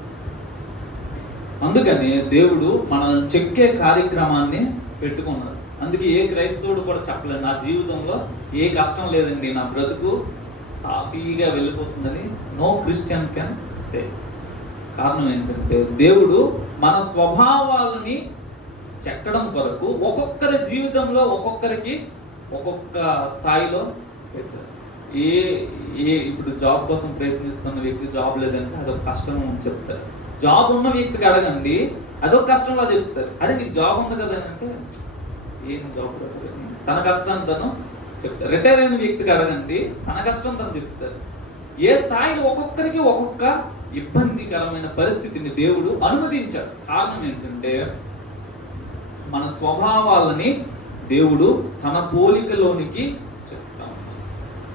అందుకని దేవుడు మనల్ని చెక్కే కార్యక్రమాన్ని పెట్టుకున్నాడు. అందుకే ఏ క్రైస్తవుడు కూడా చెప్పలేదు, నా జీవితంలో ఏ కష్టం లేదండి, నా బ్రతుకు సాఫీగా వెళ్ళిపోతుందని. No Christian can say. కారణం ఏంటంటే దేవుడు మన స్వభావాలని చెక్కడం కొరకు ఒక్కొక్కరి జీవితంలో ఒక్కొక్కరికి ఒక్కొక్క స్థాయిలో పెట్టారు. ఇప్పుడు జాబ్ కోసం ప్రయత్నిస్తున్న వ్యక్తి జాబ్ లేదంటే అదొక కష్టం అని చెప్తారు. జాబ్ ఉన్న వ్యక్తికి అడగండి, అదొక కష్టంలా చెప్తారు. అరే నీకు జాబ్ ఉంది కదా అంటే ఏం జాబ్ లేదు, తన కష్టాన్ని తను చెప్తారు. రిటైర్ అయిన వ్యక్తికి అడగండి, తన కష్టం తను చెప్తారు. ఏ స్థాయిలో ఒక్కొక్కరికి ఒక్కొక్క ఇబ్బందికరమైన పరిస్థితిని దేవుడు అనుమతించాడు. కారణం ఏంటంటే మన స్వభావాలని దేవుడు తన పోలికలోనికి చెప్తాం.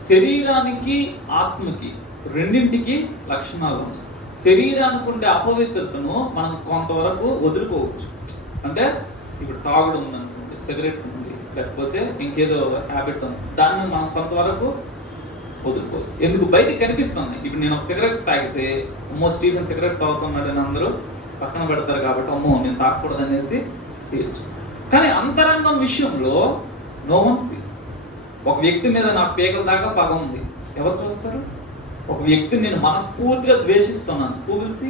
శరీరానికి ఆత్మకి రెండింటికి లక్షణాలు ఉన్నాయి. శరీరానికి ఉండే అపవిత్రతను మనం కొంతవరకు వదులుకోవచ్చు. అంటే ఇప్పుడు తాగుడు ఉందనుకోండి, సిగరెట్ ఉంది, లేకపోతే ఇంకేదో హ్యాబిట్ ఉంది, దాన్ని మనం కొంతవరకు వదులుకోవచ్చు. ఎందుకు బయటికి కనిపిస్తుంది. ఇప్పుడు నేను ఒక సిగరెట్ తాగితే అమ్మో స్టీఫెన్ సిగరెట్ తాగుతున్నాడని అందరూ పక్కన పెడతారు కాబట్టి అమ్మో నేను తాగకూడదు అనేసి చేయొచ్చు. కానీ అంతరంగం విషయంలో నో వన్ సీస్. ఒక వ్యక్తి మీద నాకు పేకల దాకా పగ ఉంది, ఎవరు చూస్తారు? ఒక వ్యక్తిని నేను మనస్ఫూర్తిగా ద్వేషిస్తున్నాను, హూ విల్ సీ?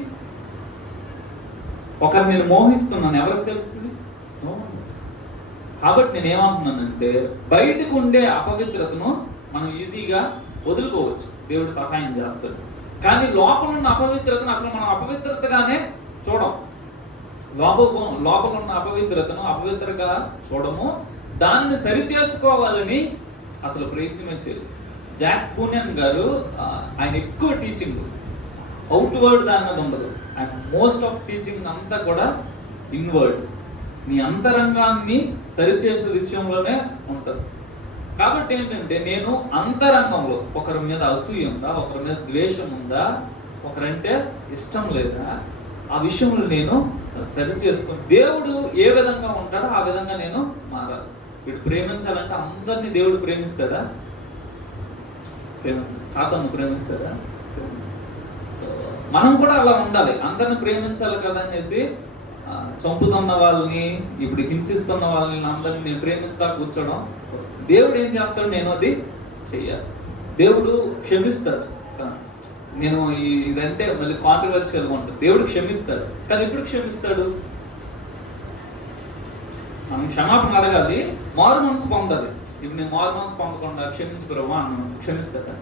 ఒకరు నేను మోహిస్తున్నాను, ఎవరికి తెలుస్తుంది? No one sees. కాబట్టి నేను ఏమంటున్నానంటే బయటకు ఉండే అపవిత్రతను మనం ఈజీగా వదులుకోవచ్చు, దేవుడు సహాయం చేస్తాడు. కానీ లోపల ఉన్న అపవిత్రతను అసలు మనం అపవిత్రతగానే చూడం. లోపల ఉన్న అపవిత్రతను అపవిత్రగా చూడము, దాన్ని సరి చేసుకోవాలని అసలు ప్రయత్నమే చేయలేదు. జాక్ పూనియన్ గారు ఆయన ఎక్కువ టీచింగ్ అవుట్వర్డ్ దాని మీద ఉండదు. ఆయన మోస్ట్ ఆఫ్ టీచింగ్ అంతా కూడా ఇన్వర్డ్, నీ అంతరంగాన్ని సరిచేసే విషయంలోనే ఉంటుంది. కాబట్టి ఏంటంటే నేను అంతరంగంలో ఒకరి మీద అసూయ ఉందా, ఒకరి మీద ద్వేషం ఉందా, ఒకరంటే ఇష్టం లేదా, ఆ విషయంలో నేను సరి చేసుకుని దేవుడు ఏ విధంగా ఉంటాడో ఆ విధంగా నేను మారాలి. వీడు ప్రేమించాలంటే అందరినీ దేవుడు ప్రేమిస్తాడా? సాతాను ప్రేమిస్తాడా? సో మనం కూడా అలా ఉండాలి, అందరిని ప్రేమించాలి కదా అనేసి చంపుతున్న వాళ్ళని, ఇప్పుడు హింసిస్తున్న వాళ్ళని అందరినీ నేను ప్రేమిస్తా కూర్చోడం. దేవుడు ఏం చేస్తాడు? నేను అది చెయ్యాలి. దేవుడు క్షమిస్తాడు. నేను ఇదంటే మళ్ళీ కాంట్రవర్షియల్గా ఉంటుంది. దేవుడు క్షమిస్తాడు, కానీ ఎప్పుడు క్షమిస్తాడు? మనం క్షమాపణ అడగాలి, మారు మనసు పొందాలి. ఇప్పుడు నేను మారు మనసు పొందకుండా క్షమించుకురవా అన్నాను, క్షమిస్తాడా?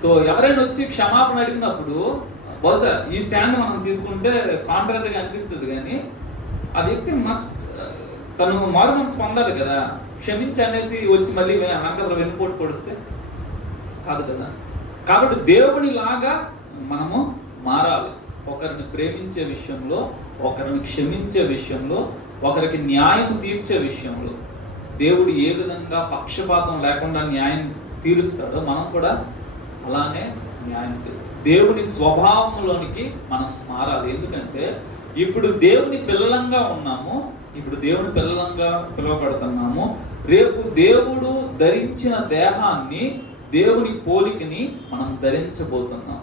సో ఎవరైనా వచ్చి క్షమాపణ అడిగినప్పుడు బహుశా ఈ స్టాండ్ మనం తీసుకుంటే కాంట్రారీగా అనిపిస్తుంది, కానీ ఆ వ్యక్తి తను మారు మనసు పొందాలి కదా. క్షమించి అనేసి వచ్చి మళ్ళీ వెనకలు వెన్నుపోటు పొడిస్తే కాదు కదా. కాబట్టి దేవుని లాగా మనము మారాలి. ఒకరిని ప్రేమించే విషయంలో, ఒకరిని క్షమించే విషయంలో, ఒకరికి న్యాయం తీర్చే విషయంలో దేవుడు ఏ విధంగా పక్షపాతం లేకుండా న్యాయం తీరుస్తాడో మనం కూడా అలానే న్యాయం తీరుస్తాం. దేవుని స్వభావంలోనికి మనం మారాలి. ఎందుకంటే ఇప్పుడు దేవుని పిల్లలంగా ఉన్నాము, ఇప్పుడు దేవుని పిల్లలంగా పిలువబడుతున్నాము. రేపు దేవుడు ధరించిన దేహాన్ని, దేవుని పోలికని మనం ధరించబోతున్నాం.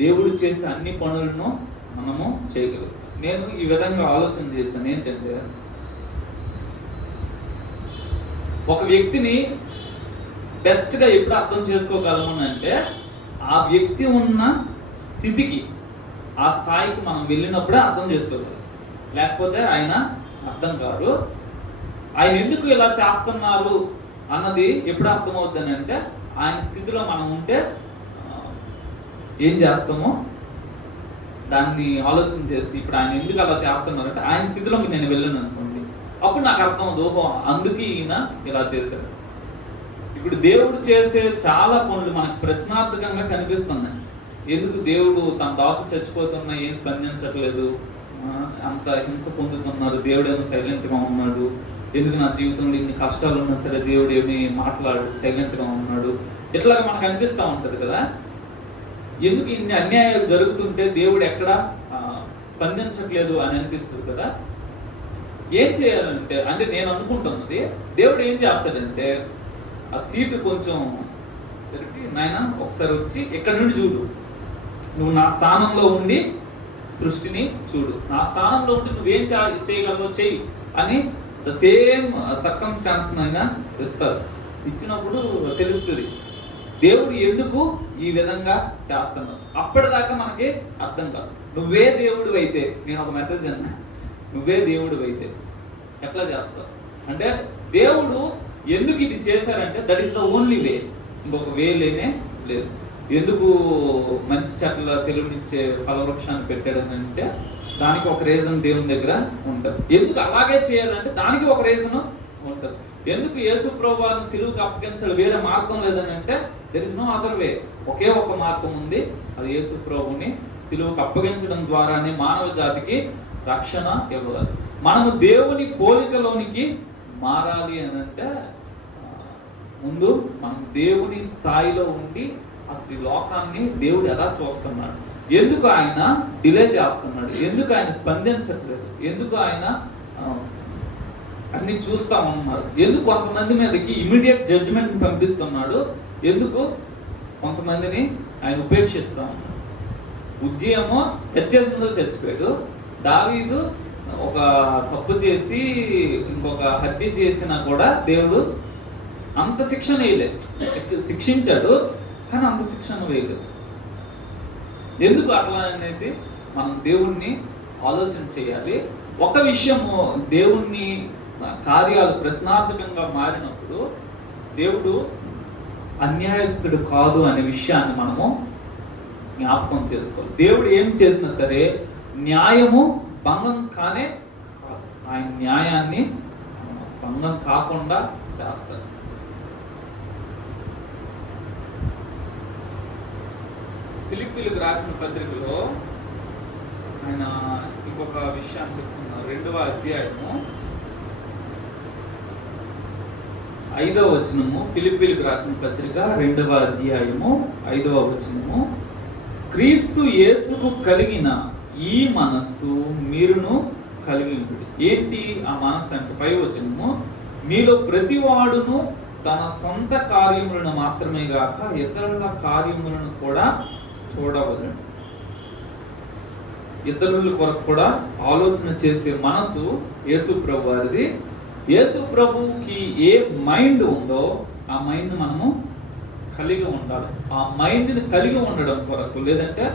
దేవుడు చేసే అన్ని పనులను మనము చేయగలుగుతాం. నేను ఈ విధంగా ఆలోచన చేశాను ఏంటంటే, ఒక వ్యక్తిని బెస్ట్గా ఎప్పుడు అర్థం చేసుకోగలము అంటే ఆ వ్యక్తి ఉన్న స్థితికి, ఆ స్థాయికి మనం వెళ్ళినప్పుడే అర్థం చేసుకోగలం. లేకపోతే ఆయన అర్థం కాదు. ఆయన ఎందుకు ఇలా చేస్తున్నారు అన్నది ఎప్పుడు అర్థమవుద్దని అంటే, ఆయన స్థితిలో మనం ఉంటే ఏం చేస్తామో దాన్ని ఆలోచన చేస్తే, ఇప్పుడు ఆయన ఎందుకు అలా చేస్తున్నారంటే ఆయన స్థితిలోకి నేను వెళ్ళాను అనుకోండి, అప్పుడు నాకు అర్థం అవుతుంది, అందుకే ఈయన ఇలా చేశాడు. ఇప్పుడు దేవుడు చేసే చాలా పనులు మనకు ప్రశ్నార్థకంగా కనిపిస్తున్నాయి. ఎందుకు దేవుడు తన దాసు చచ్చిపోతున్నా ఏం స్పందించట్లేదు, అంత హింస పొందుతున్నారు, దేవుడు ఏమో సైలెంట్గా ఉన్నాడు, ఎందుకు నా జీవితంలో ఇన్ని కష్టాలు ఉన్నా సరే దేవుడు ఏమి మాట్లాడు, సైలెంట్గా ఉన్నాడు, ఇట్లాగా మనకు అనిపిస్తూ ఉంటుంది కదా. ఎందుకు ఇన్ని అన్యాయాలు జరుగుతుంటే దేవుడు ఎక్కడ స్పందించట్లేదు అని అనిపిస్తుంది కదా. ఏం చేయాలంటే, అంటే నేను అనుకుంటున్నది, దేవుడు ఏం చేస్తాడంటే ఆ సీటు కొంచెం తిరిగి, నాయన ఒకసారి వచ్చి ఇక్కడ నుండి చూడు, నువ్వు నా స్థానంలో ఉండి సృష్టిని చూడు, నా స్థానంలో ఉండి నువ్వేం చేయగలవో చెయ్యి అని ద సేమ్ సర్కమ్స్టాన్స్ అయినా ఇస్తారు. ఇచ్చినప్పుడు తెలుస్తుంది దేవుడు ఎందుకు ఈ విధంగా చేస్తున్నావు. అప్పటిదాకా మనకి అర్థం కాదు. నువ్వే దేవుడు అయితే, నేను ఒక మెసేజ్ అన్నా, నువ్వే దేవుడు అయితే ఎట్లా చేస్తావు అంటే, దేవుడు ఎందుకు ఇది చేశారంటే that is the only way, ఇంకొక వే లేనే లేదు. ఎందుకు మంచి చెట్ల తెలుగునిచ్చే ఫలవృక్షాన్ని పెట్టాడని అంటే దానికి ఒక రీజన్ దేవుని దగ్గర ఉంటుంది. ఎందుకు అలాగే చేయాలంటే దానికి ఒక రీజన్ ఉంటుంది. ఎందుకు యేసు ప్రభువుని సిలువకు అప్పగించాలి, వేరే మార్గం లేదని అంటే there is no other way, ఒకే ఒక మార్గం ఉంది, అది యేసు ప్రభువుని సిలువకు అప్పగించడం ద్వారానే మానవ జాతికి రక్షణ ఇవ్వాలి. మనము దేవుని పోలికలోనికి మారాలి అని అంటే ముందు మనం దేవుని స్థాయిలో ఉండి అసలు ఈ లోకాన్ని దేవుడు ఎలా చూస్తున్నాడు, ఎందుకు ఆయన డిలే చేస్తున్నాడు, ఎందుకు ఆయన స్పందించట్లేదు, ఎందుకు ఆయన అన్ని చూస్తా ఉన్నారు, ఎందుకు కొంతమంది మీదకి ఇమీడియట్ జడ్జిమెంట్ పంపిస్తున్నాడు, ఎందుకు కొంతమందిని ఆయన ఉపేక్షిస్తా ఉన్నాడు. ఉజ్జయేమో హెచ్చేసినదో చచ్చిపోయాడు, దావీదు ఒక తప్పు చేసి ఇంకొక హత్య చేసినా కూడా దేవుడు అంత శిక్షణ వేయలేదు, శిక్షించాడు కానీ అంత శిక్షణ వేయలేదు. ఎందుకు అట్లా అనేసి మనం దేవుణ్ణి ఆలోచన చేయాలి. ఒక విషయము, దేవుణ్ణి కార్యాలు ప్రశ్నార్థకంగా మారినప్పుడు దేవుడు అన్యాయస్తుడు కాదు అనే విషయాన్ని మనము జ్ఞాపకం చేసుకోవాలి. దేవుడు ఏం చేసినా సరే న్యాయము భంగం కానే కాదు, ఆయన న్యాయాన్ని భంగం కాకుండా చేస్తారు. ఫిలిప్పీలకు రాసిన పత్రికలో ఆయన ఇంకొక విషయాన్ని చెప్తున్నారు. 2వ అధ్యాయము 5వ వచనము, ఫిలిప్పీలకు రాసిన పత్రిక 2వ అధ్యాయము 5వ వచనము, క్రీస్తు యేసుకు కలిగిన ఈ మనస్సు మీరును కలిగి ఉంటుంది. ఏంటి ఆ మనస్సు అంటే, పై వచనము, మీలో ప్రతివాడును తన సొంత కార్యములను మాత్రమే గాక ఇతరుల కార్యములను కూడా చూడవలను. ఇతరుల కొరకు కూడా ఆలోచన చేసే మనసు యేసు ప్రభు వారిది. యేసు ప్రభుకి ఏ మైండ్ ఉందో ఆ మైండ్ మనము కలిగి ఉండాలి. ఆ మైండ్ని కలిగి ఉండడం కొరకు, లేదంటే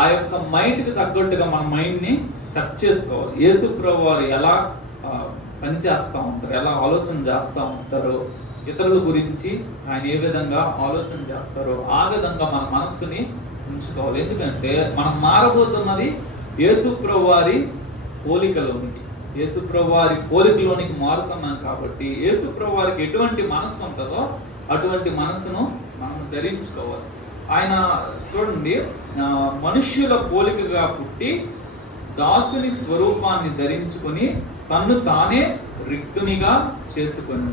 ఆ యొక్క మైండ్కి తగ్గట్టుగా మన మైండ్ని సెట్ చేసుకోవాలి. యేసు ప్రభు వారు ఎలా పనిచేస్తూ ఉంటారు, ఎలా ఆలోచన చేస్తూ ఉంటారో, ఇతరుల గురించి ఆయన ఏ విధంగా ఆలోచన చేస్తారో ఆ విధంగా మన మనస్సుని ఉంచుకోవాలి. ఎందుకంటే మనం మారబోతున్నది యేసు ప్రభు వారి పోలికలోనికి, యేసు ప్రభు వారి పోలికలోనికి మారుతున్నాం కాబట్టి యేసు ప్రభు వారికి ఎటువంటి మనస్సు ఉంటుందో అటువంటి మనస్సును మనం ధరించుకోవాలి. ఆయన చూడండి, మనుష్యుల పోలికగా పుట్టి దాసుని స్వరూపాన్ని ధరించుకొని తన్ను తానే రిక్తునిగా చేసుకొని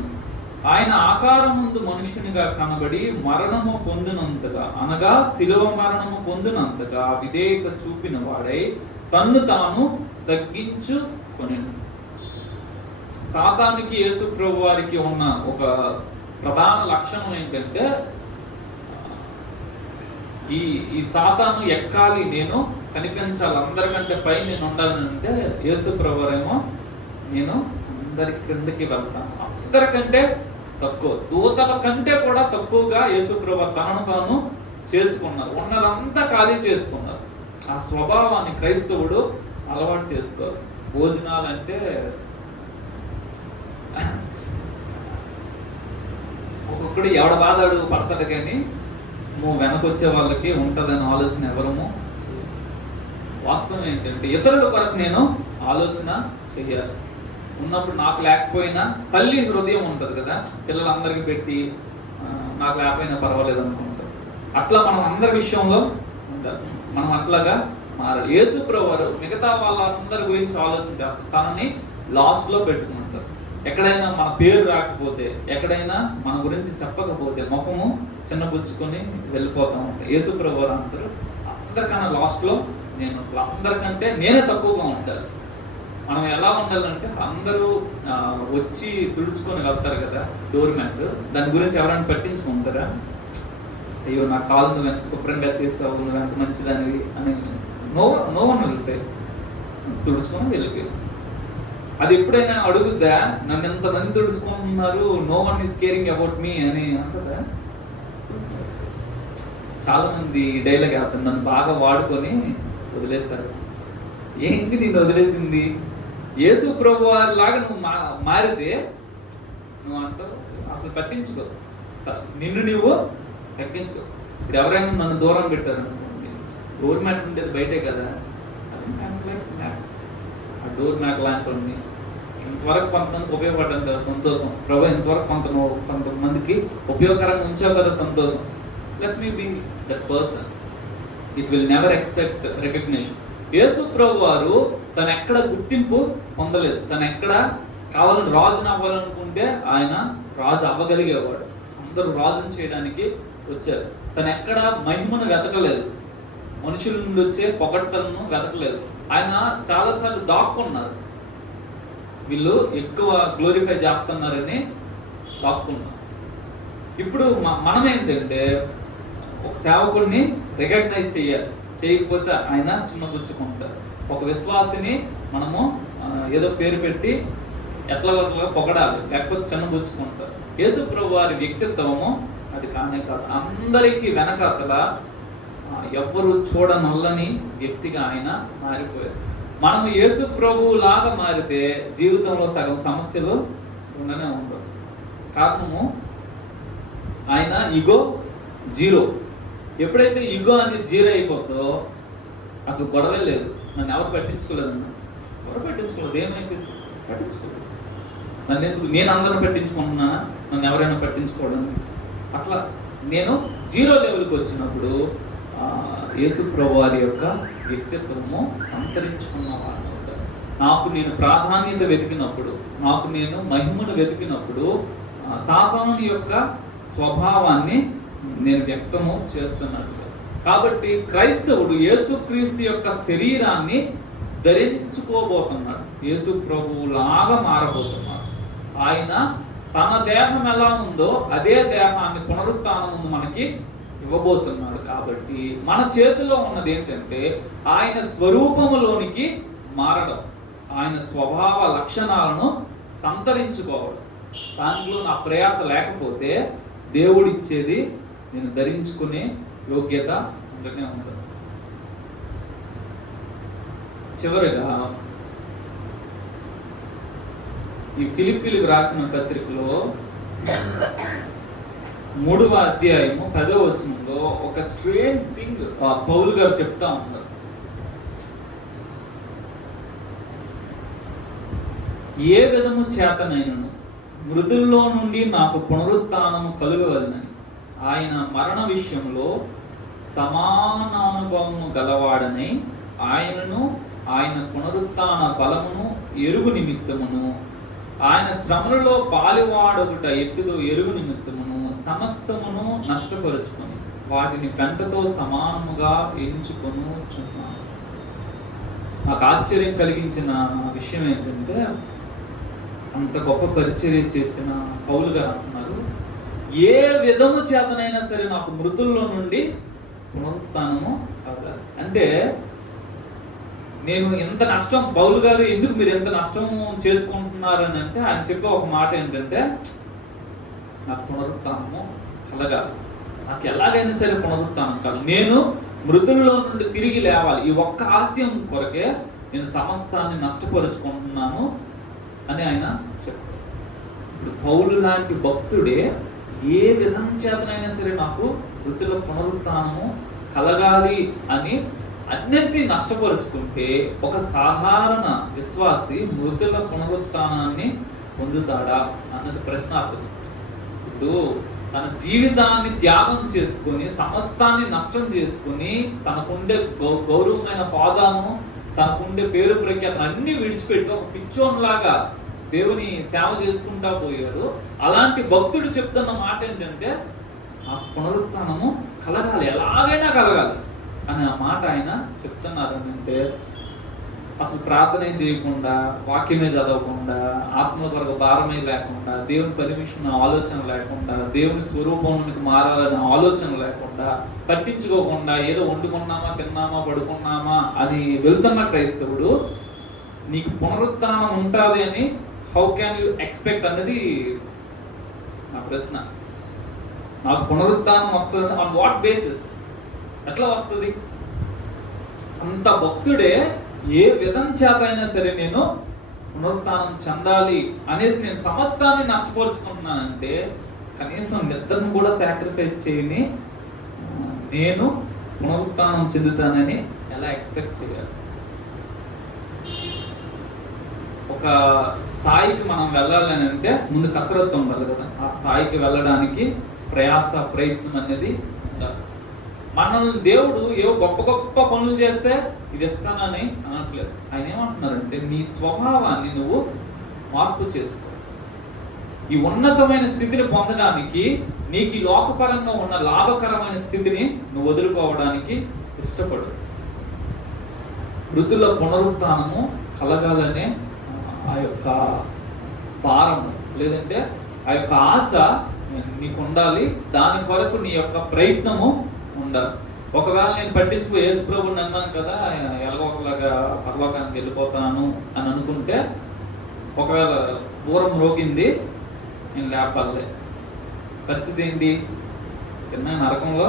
ఆయన ఆకారం ముందు మనుష్యునిగా కనబడి మరణము పొందినంతగా, అనగా శిలువ మరణము పొందినంతగా విధేయత చూపిన వాడై తన్ను తాను తగ్గించుకొనెను. సాతానుకి యేసు ప్రభు వారికి ఉన్న ఒక ప్రధాన లక్షణం ఏంటంటే ఈ ఈ సాతాను ఎక్కాలి, నేను కనిపించాలి, అందరికంటే పై నేను ఉండాలని అంటే యేసు ప్రభువారేమో నేను అందరి క్రిందకి వెళ్తాను, అందరికంటే తక్కువ, దూతల కంటే కూడా తక్కువగా యేసు ప్రభువు తనను తాను చేసుకున్నారు, ఉన్నదంతా ఖాళీ చేసుకున్నారు. ఆ స్వభావాన్ని క్రైస్తవుడు అలవాటు చేసుకోరు. భోజనాలంటే ఒక్కొక్కడు ఎవడ బాధాడు పడతాడు, కానీ నువ్వు వెనకొచ్చే వాళ్ళకి ఉంటుందని ఆలోచన ఎవరము. వాస్తవం ఏంటంటే ఇతరుల కొరకు నేను ఆలోచన చెయ్యాలి. ఉన్నప్పుడు నాకు లేకపోయినా తల్లి హృదయం ఉంటుంది కదా, పిల్లలందరికీ పెట్టి నాకు లేకపోయినా పర్వాలేదు అనుకుంటారు. అట్లా మనం అందరి విషయంలో ఉండాలి. మనం అట్లాగా మారాలి. యేసు ప్రభువారు మిగతా వాళ్ళందరి గురించి ఆలోచన చేస్తారు, తనని లాస్ట్లో పెట్టుకుంటారు. ఎక్కడైనా మన పేరు రాకపోతే, ఎక్కడైనా మన గురించి చెప్పకపోతే ముఖము చిన్నబుచ్చుకొని వెళ్ళిపోతూ ఉంటాయి. యేసు ప్రభువారు అంటారు, అందరికన్నా లాస్ట్లో నేను, అందరికంటే నేనే తక్కువగా ఉండాలి. మనం ఎలా ఉండాలంటే అందరూ వచ్చి తుడుచుకొని వెళ్తారు కదా డోర్ మ్యాట్, దాని గురించి ఎవరైనా పట్టించుకుంటారా? అయ్యో నా కాలు నువ్వు ఎంత శుభ్రంగా చేసావు, నువ్వు ఎంత మంచిదానివి అని నో వన్ విల్ సే. తుడుచుకొని వెళ్ళిపోయావు. అది ఎప్పుడైనా అడుగుద్దా, నన్ను ఎంతమంది తుడుచుకుంటున్నారు, no one is caring about me అని అంటదా? చాలా మంది డైలాగ్ అవుతుంది, నన్ను బాగా వాడుకొని వదిలేశారు. ఏంది నిన్ను వదిలేసింది? యేసు ప్రభువారి లాగా నువ్వు మారితే నువ్వు అంటావు అసలు పట్టించుకో, నిన్ను నువ్వు తగ్గించుకో. ఇప్పుడు ఎవరైనా నన్ను దూరం పెట్టారు అనుకోండి, డోర్ మ్యాట్ ఉండేది బయటే కదా, ఆ డోర్ మ్యాట్ లాంటి ఇంతవరకు కొంతమందికి ఉపయోగపడ్డాను కదా సంతోషం, ప్రభు ఇంతవరకు కొంతమందికి ఉపయోగకరంగా ఉంచావు కదా సంతోషం. Let me be that person. It will never expect recognition. Yesu ప్రభు వారు తను ఎక్కడ గుర్తింపు పొందలేదు. తను ఎక్కడ కావాలని రాజుని అవ్వాలనుకుంటే ఆయన రాజు అవ్వగలిగేవాడు. అందరూ రాజుని చేయడానికి వచ్చారు. తను ఎక్కడ మహిమను వెతకలేదు, మనుషుల నుండి వచ్చే పొగడ్తలను వెతకలేదు. ఆయన చాలాసార్లు దాక్కున్నారు, వీళ్ళు ఎక్కువ గ్లోరిఫై చేస్తున్నారని దాక్కున్నారు. ఇప్పుడు మనం ఏంటంటే ఒక సేవకుడిని రికగ్నైజ్ చేయాలి, చేయకపోతే ఆయన చిన్నపుచ్చుకుంటారు. ఒక విశ్వాసిని మనము ఏదో పేరు పెట్టి ఎట్లా పొగడాలి, లేకపోతే చిన్నపుచ్చుకుంటారు. యేసు ప్రభు వారి వ్యక్తిత్వము అది కానే కాదు. అందరికీ వెనకాతల ఎవ్వరు చూడనల్లని వ్యక్తిగా ఆయన మారిపోయారు. మనము యేసు ప్రభువు లాగా మారితే జీవితంలో సగం సమస్యలు ఉండనే ఉండవు. కారణము ఆయన ఈగో జీరో. ఎప్పుడైతే ఈగో అనేది జీరో అయిపోతుందో అసలు గొడవే లేదు. నన్ను ఎవరు పట్టించుకోలేదన్నా, ఎవరు పట్టించుకోలేదు, ఏమైపోయింది? పట్టించుకోలేదు. నన్ను ఎందుకు, నేను అందరూ పట్టించుకుంటున్నానా, నన్ను ఎవరైనా పట్టించుకోవడం? అట్లా నేను జీరో లెవెల్కి వచ్చినప్పుడు యేసు ప్రభు వారి యొక్క వ్యక్తిత్వము సంతరించుకున్న వాడిని అవుతాను. నాకు నేను ప్రాధాన్యత వెతికినప్పుడు, నాకు నేను మహిమను వెతికినప్పుడు సాతాను యొక్క స్వభావాన్ని నేను వ్యక్తము చేస్తున్నట్లు. కాబట్టి క్రైస్తవుడు యేసుక్రీస్తు యొక్క శరీరాన్ని ధరించుకోబోతున్నాడు, యేసు ప్రభువులాగా మారబోతున్నాడు. ఆయన తన దేహం ఎలా ఉందో అదే దేహాన్ని పునరుత్థానం మనకి ఇవ్వబోతున్నాడు. కాబట్టి మన చేతిలో ఉన్నది ఏంటంటే ఆయన స్వరూపములోనికి మారడం, ఆయన స్వభావ లక్షణాలను సంతరించుకోవడం. దాంట్లో నా ప్రయాస లేకపోతే దేవుడిచ్చేది నేను ధరించుకునే యోగ్యత ఉండనే ఉండదు. చివరిగా ఈ ఫిలిప్పీలకు రాసిన పత్రికలో 3వ అధ్యాయము 10వ వచనంలో ఒక స్ట్రేంజ్ థింగ్ పౌలు గారు చెప్తా ఉన్నారు. ఏ విధము చేతనైనను మృతుల్లో నుండి నాకు పునరుత్థానము కలుగవలనని ఆయన మరణ విషయంలో సమానానుభవము గలవాడనై ఆయనను ఆయన పునరుత్థాన బలమును ఎరుగు నిమిత్తమును ఆయన శ్రమలలో పాలువాడొకట ఎట్టుదో ఎరుగు నిమిత్తమును సమస్తమును నష్టపరుచుకొని వాటిని పెంటతో సమానముగా ఎంచుకొనుచున్నాను. నాకు ఆశ్చర్యం కలిగించిన విషయం ఏంటంటే అంత గొప్ప పరిచర్య చేసిన పౌలు గారు అంటున్నారు, ఏ విధము చేతనైనా సరే నాకు మృతుల్లో నుండి పునరుత్థానము కలగాలి. అంటే నేను ఎంత నష్టం, పౌలు గారు ఎందుకు మీరు ఎంత నష్టం చేసుకుంటున్నారని అంటే ఆయన చెప్పే ఒక మాట ఏంటంటే, నాకు పునరుత్థానము కలగాలి, నాకు ఎలాగైనా సరే పునరుత్థానం కలగాలి, నేను మృతుల్లో నుండి తిరిగి లేవాలి, ఈ ఒక్క ఆశయం కొరకే నేను సమస్తాన్ని నష్టపరుచుకుంటున్నాను అని ఆయన చెప్తారు. ఇప్పుడు పౌలు లాంటి భక్తుడే ఏ విధం చేతనైనా సరే నాకు మృతుల పునరుత్థానము కలగాలి అని అన్నింటినీ నష్టపరుచుకుంటే ఒక సాధారణ విశ్వాసి మృతుల పునరుత్థానాన్ని పొందుతాడా అన్నది ప్రశ్నార్థం. ఇప్పుడు తన జీవితాన్ని త్యాగం చేసుకుని సమస్తాన్ని నష్టం చేసుకుని తనకుండే గౌరవమైన హోదాను, తనకుండే పేరు ప్రఖ్యాతను అన్ని విడిచిపెట్టి ఒక పిచ్చోన్లాగా దేవుని సేవ చేసుకుంటా పోయాడు. అలాంటి భక్తుడు చెప్తున్న మాట ఏంటంటే, ఆ పునరుత్థానము కలగాలి, ఎలాగైనా కలగాలి అని ఆ మాట ఆయన చెప్తున్నారు. అంటే అసలు ప్రార్థనే చేయకుండా, వాక్యమే చదవకుండా, ఆత్మ కొరకు భారమే లేకుండా, దేవుని పర్మిషన్ ఆలోచన లేకుండా, దేవుని స్వరూపంలోకి మారాలనే ఆలోచన లేకుండా, పట్టించుకోకుండా ఏదో వండుకున్నామా, తిన్నామా, పడుకున్నామా అని వెళ్తున్న క్రైస్తవుడు నీకు పునరుత్థానం ఉంటుంది అని హౌ క్యాన్ యూ ఎక్స్పెక్ట్ అన్నది నా ప్రశ్న. నాకు పునరుత్థానం వస్తుంది ఆన్ వాట్ బేసిస్? ఎట్లా వస్తుంది? అంత భక్తుడే ఏ విధం చేత అయినా సరే నేను పునరుత్థానం చెందాలి అనేసి నేను సమస్తాన్ని నష్టపరుచుకుంటున్నానంటే కనీసం నిద్రను కూడా సాక్రిఫైస్ చేయని నేను పునరుత్థానం చెందుతానని ఎలా ఎక్స్పెక్ట్ చేయాలి? ఒక స్థాయికి మనం వెళ్ళాలని అంటే ముందు కసరత్తు ఉండాలి కదా. ఆ స్థాయికి వెళ్ళడానికి ప్రయాస, ప్రయత్నం అనేది ఉండాలి. మనల్ని దేవుడు ఏవో గొప్ప గొప్ప పనులు చేస్తే ఇది ఇస్తానని అనట్లేదు. ఆయన ఏమంటున్నారంటే, నీ స్వభావాన్ని నువ్వు మార్పు చేసుకో. ఈ ఉన్నతమైన స్థితిని పొందడానికి నీకు ఈ లోకపరంగా ఉన్న లాభకరమైన స్థితిని నువ్వు వదులుకోవడానికి ఇష్టపడు. మృతుల పునరుత్థానము కలగాలనే ఆ యొక్క భారము, లేదంటే ఆ యొక్క ఆశ నీకు ఉండాలి. దాని కొరకు నీ యొక్క ప్రయత్నము ఉండాలి. ఒకవేళ నేను పట్టించుకో యేసు ప్రభువుని నమ్మాను కదా, ఎలాగోలాగా పరలోకానికి వెళ్ళిపోతాను అని అనుకుంటే, ఒకవేళ దూరం రోగింది, నేను లేపాలే, పరిస్థితి ఏంటి? తిన్నా నరకంలో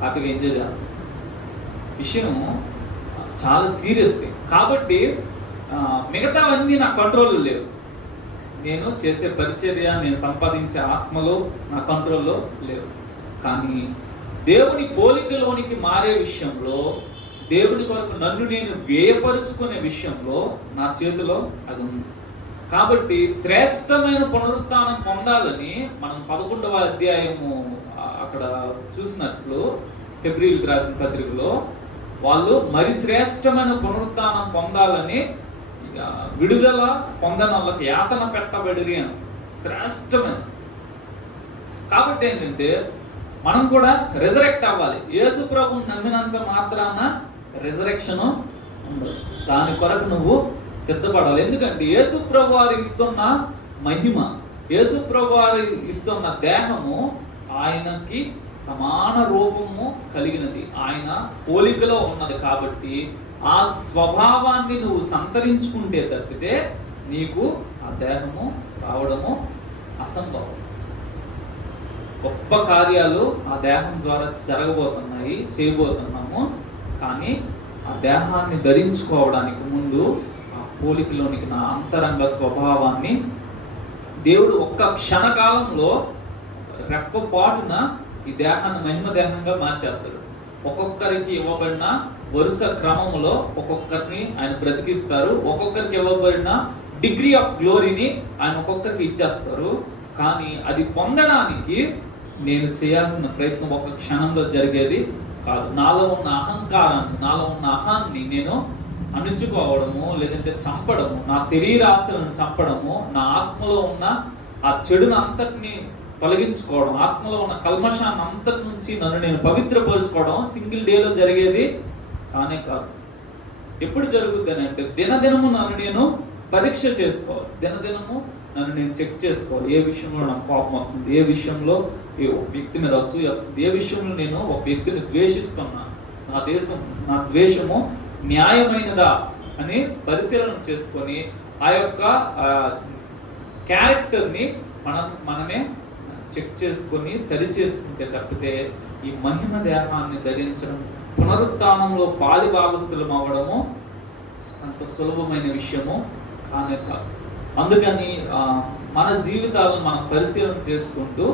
హ్యాపీగా ఎంజాయ్ చేయాలి. విషయం చాలా సీరియస్ థింగ్. కాబట్టి మిగతావన్నీ నా కంట్రోల్లో లేవు. నేను చేసే పరిచర్య, నేను సంపాదించే ఆత్మలో నా కంట్రోల్లో లేవు. కానీ దేవుని పోలికలోనికి మారే విషయంలో, దేవుని కొరకు నన్ను నేను వ్యయపరుచుకునే విషయంలో నా చేతిలో అది ఉంది. కాబట్టి శ్రేష్టమైన పునరుత్థానం పొందాలని మనం 11వ అధ్యాయము అక్కడ చూసినట్లు హెబ్రీయులకు రాసిన పత్రికలో వాళ్ళు మరి శ్రేష్టమైన పునరుత్థానం పొందాలని విడుదల పొందనోళ్ళకి యాతన పెట్టబడిరి అని శ్రేష్టమైన. కాబట్టి ఏంటంటే మనం కూడా రిజరెక్ట్ అవ్వాలి. యేసు ప్రభువుని నమ్మినంత మాత్రాన రిజరెక్షన్ ఉండదు. దాని కొరకు నువ్వు సిద్ధపడాలి. ఎందుకంటే యేసు ప్రభు వారు ఇస్తున్న మహిమ, యేసు ప్రభు వారు ఇస్తున్న దేహము ఆయనకి సమాన రూపము కలిగినది, ఆయన పోలికలో ఉన్నది. కాబట్టి ఆ స్వభావాన్ని నువ్వు సంతరించుకుంటే తప్పితే నీకు ఆ దేహము రావడము అసంభవం. గొప్ప కార్యాలు ఆ దేహం ద్వారా జరగబోతున్నాయి, చేయబోతున్నాము. కానీ ఆ దేహాన్ని ధరించుకోవడానికి ముందు ఆ పోలికలోనికి నా అంతరంగ స్వభావాన్ని దేవుడు ఒక్క క్షణకాలంలో రెప్పపాటున ఈ దేహాన్ని మహిమ దేహంగా మార్చేస్తాడు. ఒక్కొక్కరికి ఇవ్వబడిన వరుస క్రమంలో ఒక్కొక్కరిని ఆయన బ్రతికిస్తారు. ఒక్కొక్కరికి ఇవ్వబడిన డిగ్రీ ఆఫ్ గ్లోరీని ఆయన ఒక్కొక్కరికి ఇచ్చేస్తారు. కానీ అది పొందడానికి నేను చేయాల్సిన ప్రయత్నం ఒక క్షణంలో జరిగేది కాదు. నాలో ఉన్న అహంకారాన్ని, నాలో ఉన్న అహాన్ని నేను అణుచుకోవడము, లేదంటే చంపడము, నా శరీరాశలను చంపడము, నా ఆత్మలో ఉన్న ఆ చెడును అంతటిని తొలగించుకోవడం, ఆత్మలో ఉన్న కల్మషాన్ని అంతటి నుంచి నన్ను నేను పవిత్రపరుచుకోవడం సింగిల్ డేలో జరిగేది కానే కాదు. ఎప్పుడు జరుగుద్ది అని అంటే దినదినము నన్ను నేను పరీక్ష చేసుకోవాలి. దినదినము నన్ను నేను చెక్ చేసుకోవాలి. ఏ విషయంలో నాకు కోపం వస్తుంది, ఏ విషయంలో ఒక వ్యక్తి మీద అసూయ వస్తుంది, ఏ విషయంలో నేను ఒక వ్యక్తిని ద్వేషిస్తున్నా, నా ద్వేషము న్యాయమైనదా అని పరిశీలన చేసుకొని ఆ యొక్క క్యారెక్టర్ని మనమే చెక్ చేసుకొని సరి చేసుకుంటే తప్పితే ఈ మహిమ దేహాన్ని ధరించడం, పునరుత్థానంలో పాలి భాగస్థులం అవ్వడము అంత సులభమైన విషయము కానే కాదు. అందుకని మన జీవితాలను మనం పరిశీలన చేసుకుంటూ,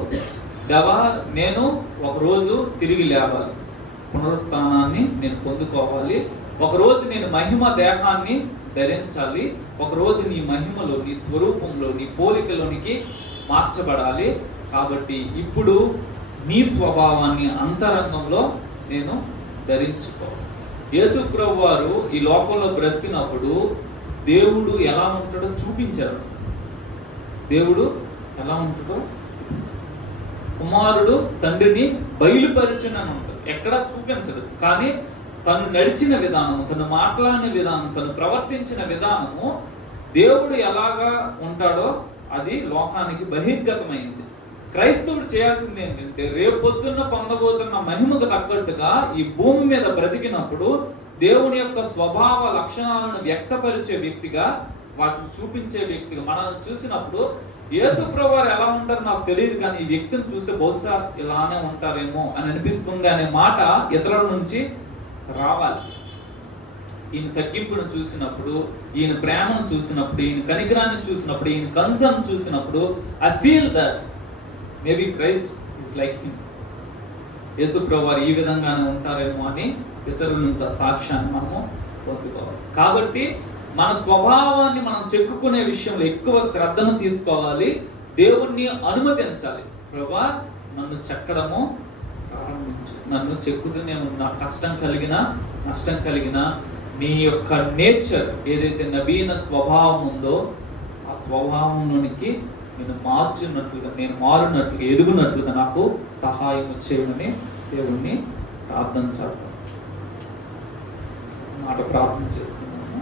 దేవా నేను ఒకరోజు తిరిగి లేవాలి, పునరుత్థానాన్ని నేను పొందుకోవాలి, ఒకరోజు నేను మహిమ దేహాన్ని ధరించాలి, ఒకరోజు నీ మహిమలో, నీ స్వరూపంలో, నీ పోలికలోనికి మార్చబడాలి. కాబట్టి ఇప్పుడు నీ స్వభావాన్ని అంతరంగంలో నేను ధరించుకోవాలి. యేసు ప్రభువు వారు ఈ లోకంలో బ్రతికినప్పుడు దేవుడు ఎలా ఉంటాడో చూపించారు. దేవుడు ఎలా ఉంటాడో చూపించారు. కుమారుడు తండ్రిని బయలుపరిచిన ఉంటుంది, ఎక్కడా చూపించదు. కానీ తను నడిచిన విధానము, తను మాట్లాడిన విధానం, తను ప్రవర్తించిన విధానము, దేవుడు ఎలాగా ఉంటాడో అది లోకానికి బహిర్గతమైంది. క్రైస్తవుడు చేయాల్సింది ఏంటంటే, రేపొద్దున్న పొందబోతున్న మహిమకు తగ్గట్టుగా ఈ భూమి మీద బ్రతికినప్పుడు దేవుని యొక్క స్వభావ లక్షణాలను వ్యక్తపరిచే వ్యక్తిగా, వాటిని చూపించే వ్యక్తిగా మనం చూసినప్పుడు యేసు ప్రభువు వారు ఎలా ఉంటారో నాకు తెలియదు, కానీ ఈ వ్యక్తిని చూస్తే బహుశా ఇలానే ఉంటారేమో అని అనిపిస్తుంది అనే మాట ఇతరుల నుంచి రావాలి. ఈయన తగ్గింపును చూసినప్పుడు, ఈయన ప్రేమను చూసినప్పుడు, ఈయన కనికరాన్ని చూసినప్పుడు, ఈయన కన్సర్న్ చూసినప్పుడు, I feel that maybe Christ is like him. Yesu ప్రభువు వారు ఈ విధంగానే ఉంటారేమో అని ఇతరుల నుంచి ఆ సాక్ష్యాన్ని మనము పొందుకోవాలి. కాబట్టి మన స్వభావాన్ని మనం చెక్కుకునే విషయంలో ఎక్కువ శ్రద్ధను తీసుకోవాలి, దేవుణ్ణి అనుమతించాలి. ప్రభువా నన్ను చెక్కడము ప్రారంభించు, నన్ను చెక్కుతూనే ఉన్నా, కష్టం కలిగిన నష్టం కలిగిన నీ యొక్క నేచర్ ఏదైతే నవీన స్వభావం ఉందో ఆ స్వభావంలోనికి నేను మార్చున్నట్లుగా, నేను మారున్నట్లుగా, ఎదుగునట్లుగా నాకు సహాయం చేయమని దేవుణ్ణి ప్రార్థన చేద్దాం. మాట ప్రార్థన చేసుకున్నాము.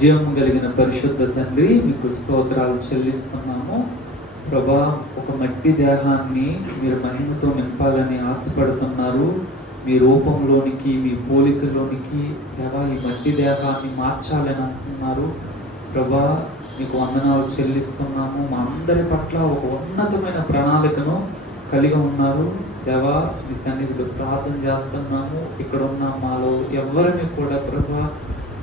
జీవం కలిగిన పరిశుద్ధ తండ్రి, మీకు స్తోత్రాలు చెల్లిస్తున్నాము. ప్రభా, ఒక మట్టి దేహాన్ని మీరు మహిమతో నింపాలని ఆశపడుతున్నారు. మీ రూపంలోనికి, మీ పోలికలోనికి దేవా ఈ మట్టి దేహాన్ని మార్చాలని అంటున్నారు. ప్రభా, మీకు వందనాలు చెల్లిస్తున్నాము. మా అందరి పట్ల ఒక ఉన్నతమైన ప్రణాళికను కలిగి ఉన్నారు. దేవా, మీ సన్నిధిలో ప్రార్థన చేస్తున్నాము. ఇక్కడ ఉన్న మాలో ఎవరిని కూడా ప్రభా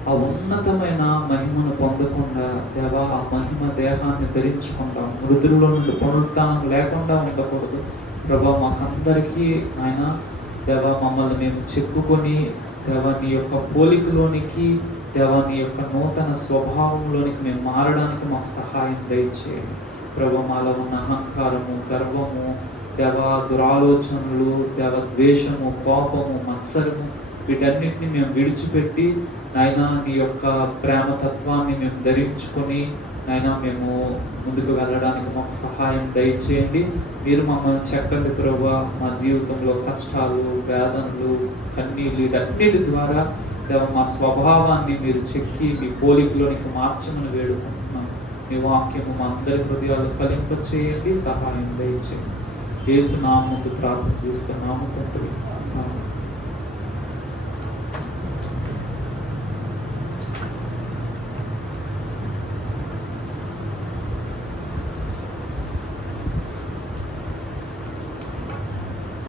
ఆ ఉన్నతమైన మహిమను పొందకుండా, దేవా ఆ మహిమ దేహాన్ని ధరించకుండా, మృతుల్లో నుండి పునరుత్థానం లేకుండా ఉండకూడదు. ప్రభా, మాకందరికీ ఆయన దేవా మమ్మల్ని మేము చెక్కుకొని దేవా నీ యొక్క పోలికలోనికి, దేవా నీ యొక్క నూతన స్వభావంలోనికి మేము మారడానికి మాకు సహాయం దయచేయండి. ప్రభా, మాలో ఉన్న అహంకారము, గర్వము, దేవా దురాలోచనలు, దేవా ద్వేషము, కోపము, మత్సరము, వీటన్నిటిని మేము విడిచిపెట్టి నాయన నీ యొక్క ప్రేమతత్వాన్ని మేము ధరించుకొని నాయన మేము ముందుకు వెళ్ళడానికి మాకు సహాయం దయచేయండి. మీరు మమ్మల్ని చెక్కండి ప్రభువా. మా జీవితంలో కష్టాలు, వేదనలు, కన్నీళ్ళు వీటన్నిటి ద్వారా మా స్వభావాన్ని మీరు చెక్కి మీ పోలికలోనికి మార్చమని వేడుకుంటున్నాం. మీ వాక్యము మా అందరి హృదయాలు ఫలింపచేయండి, సహాయం దయచేయండి. యేసు నామమున ప్రార్థన చేస్తున్నాము తండ్రి.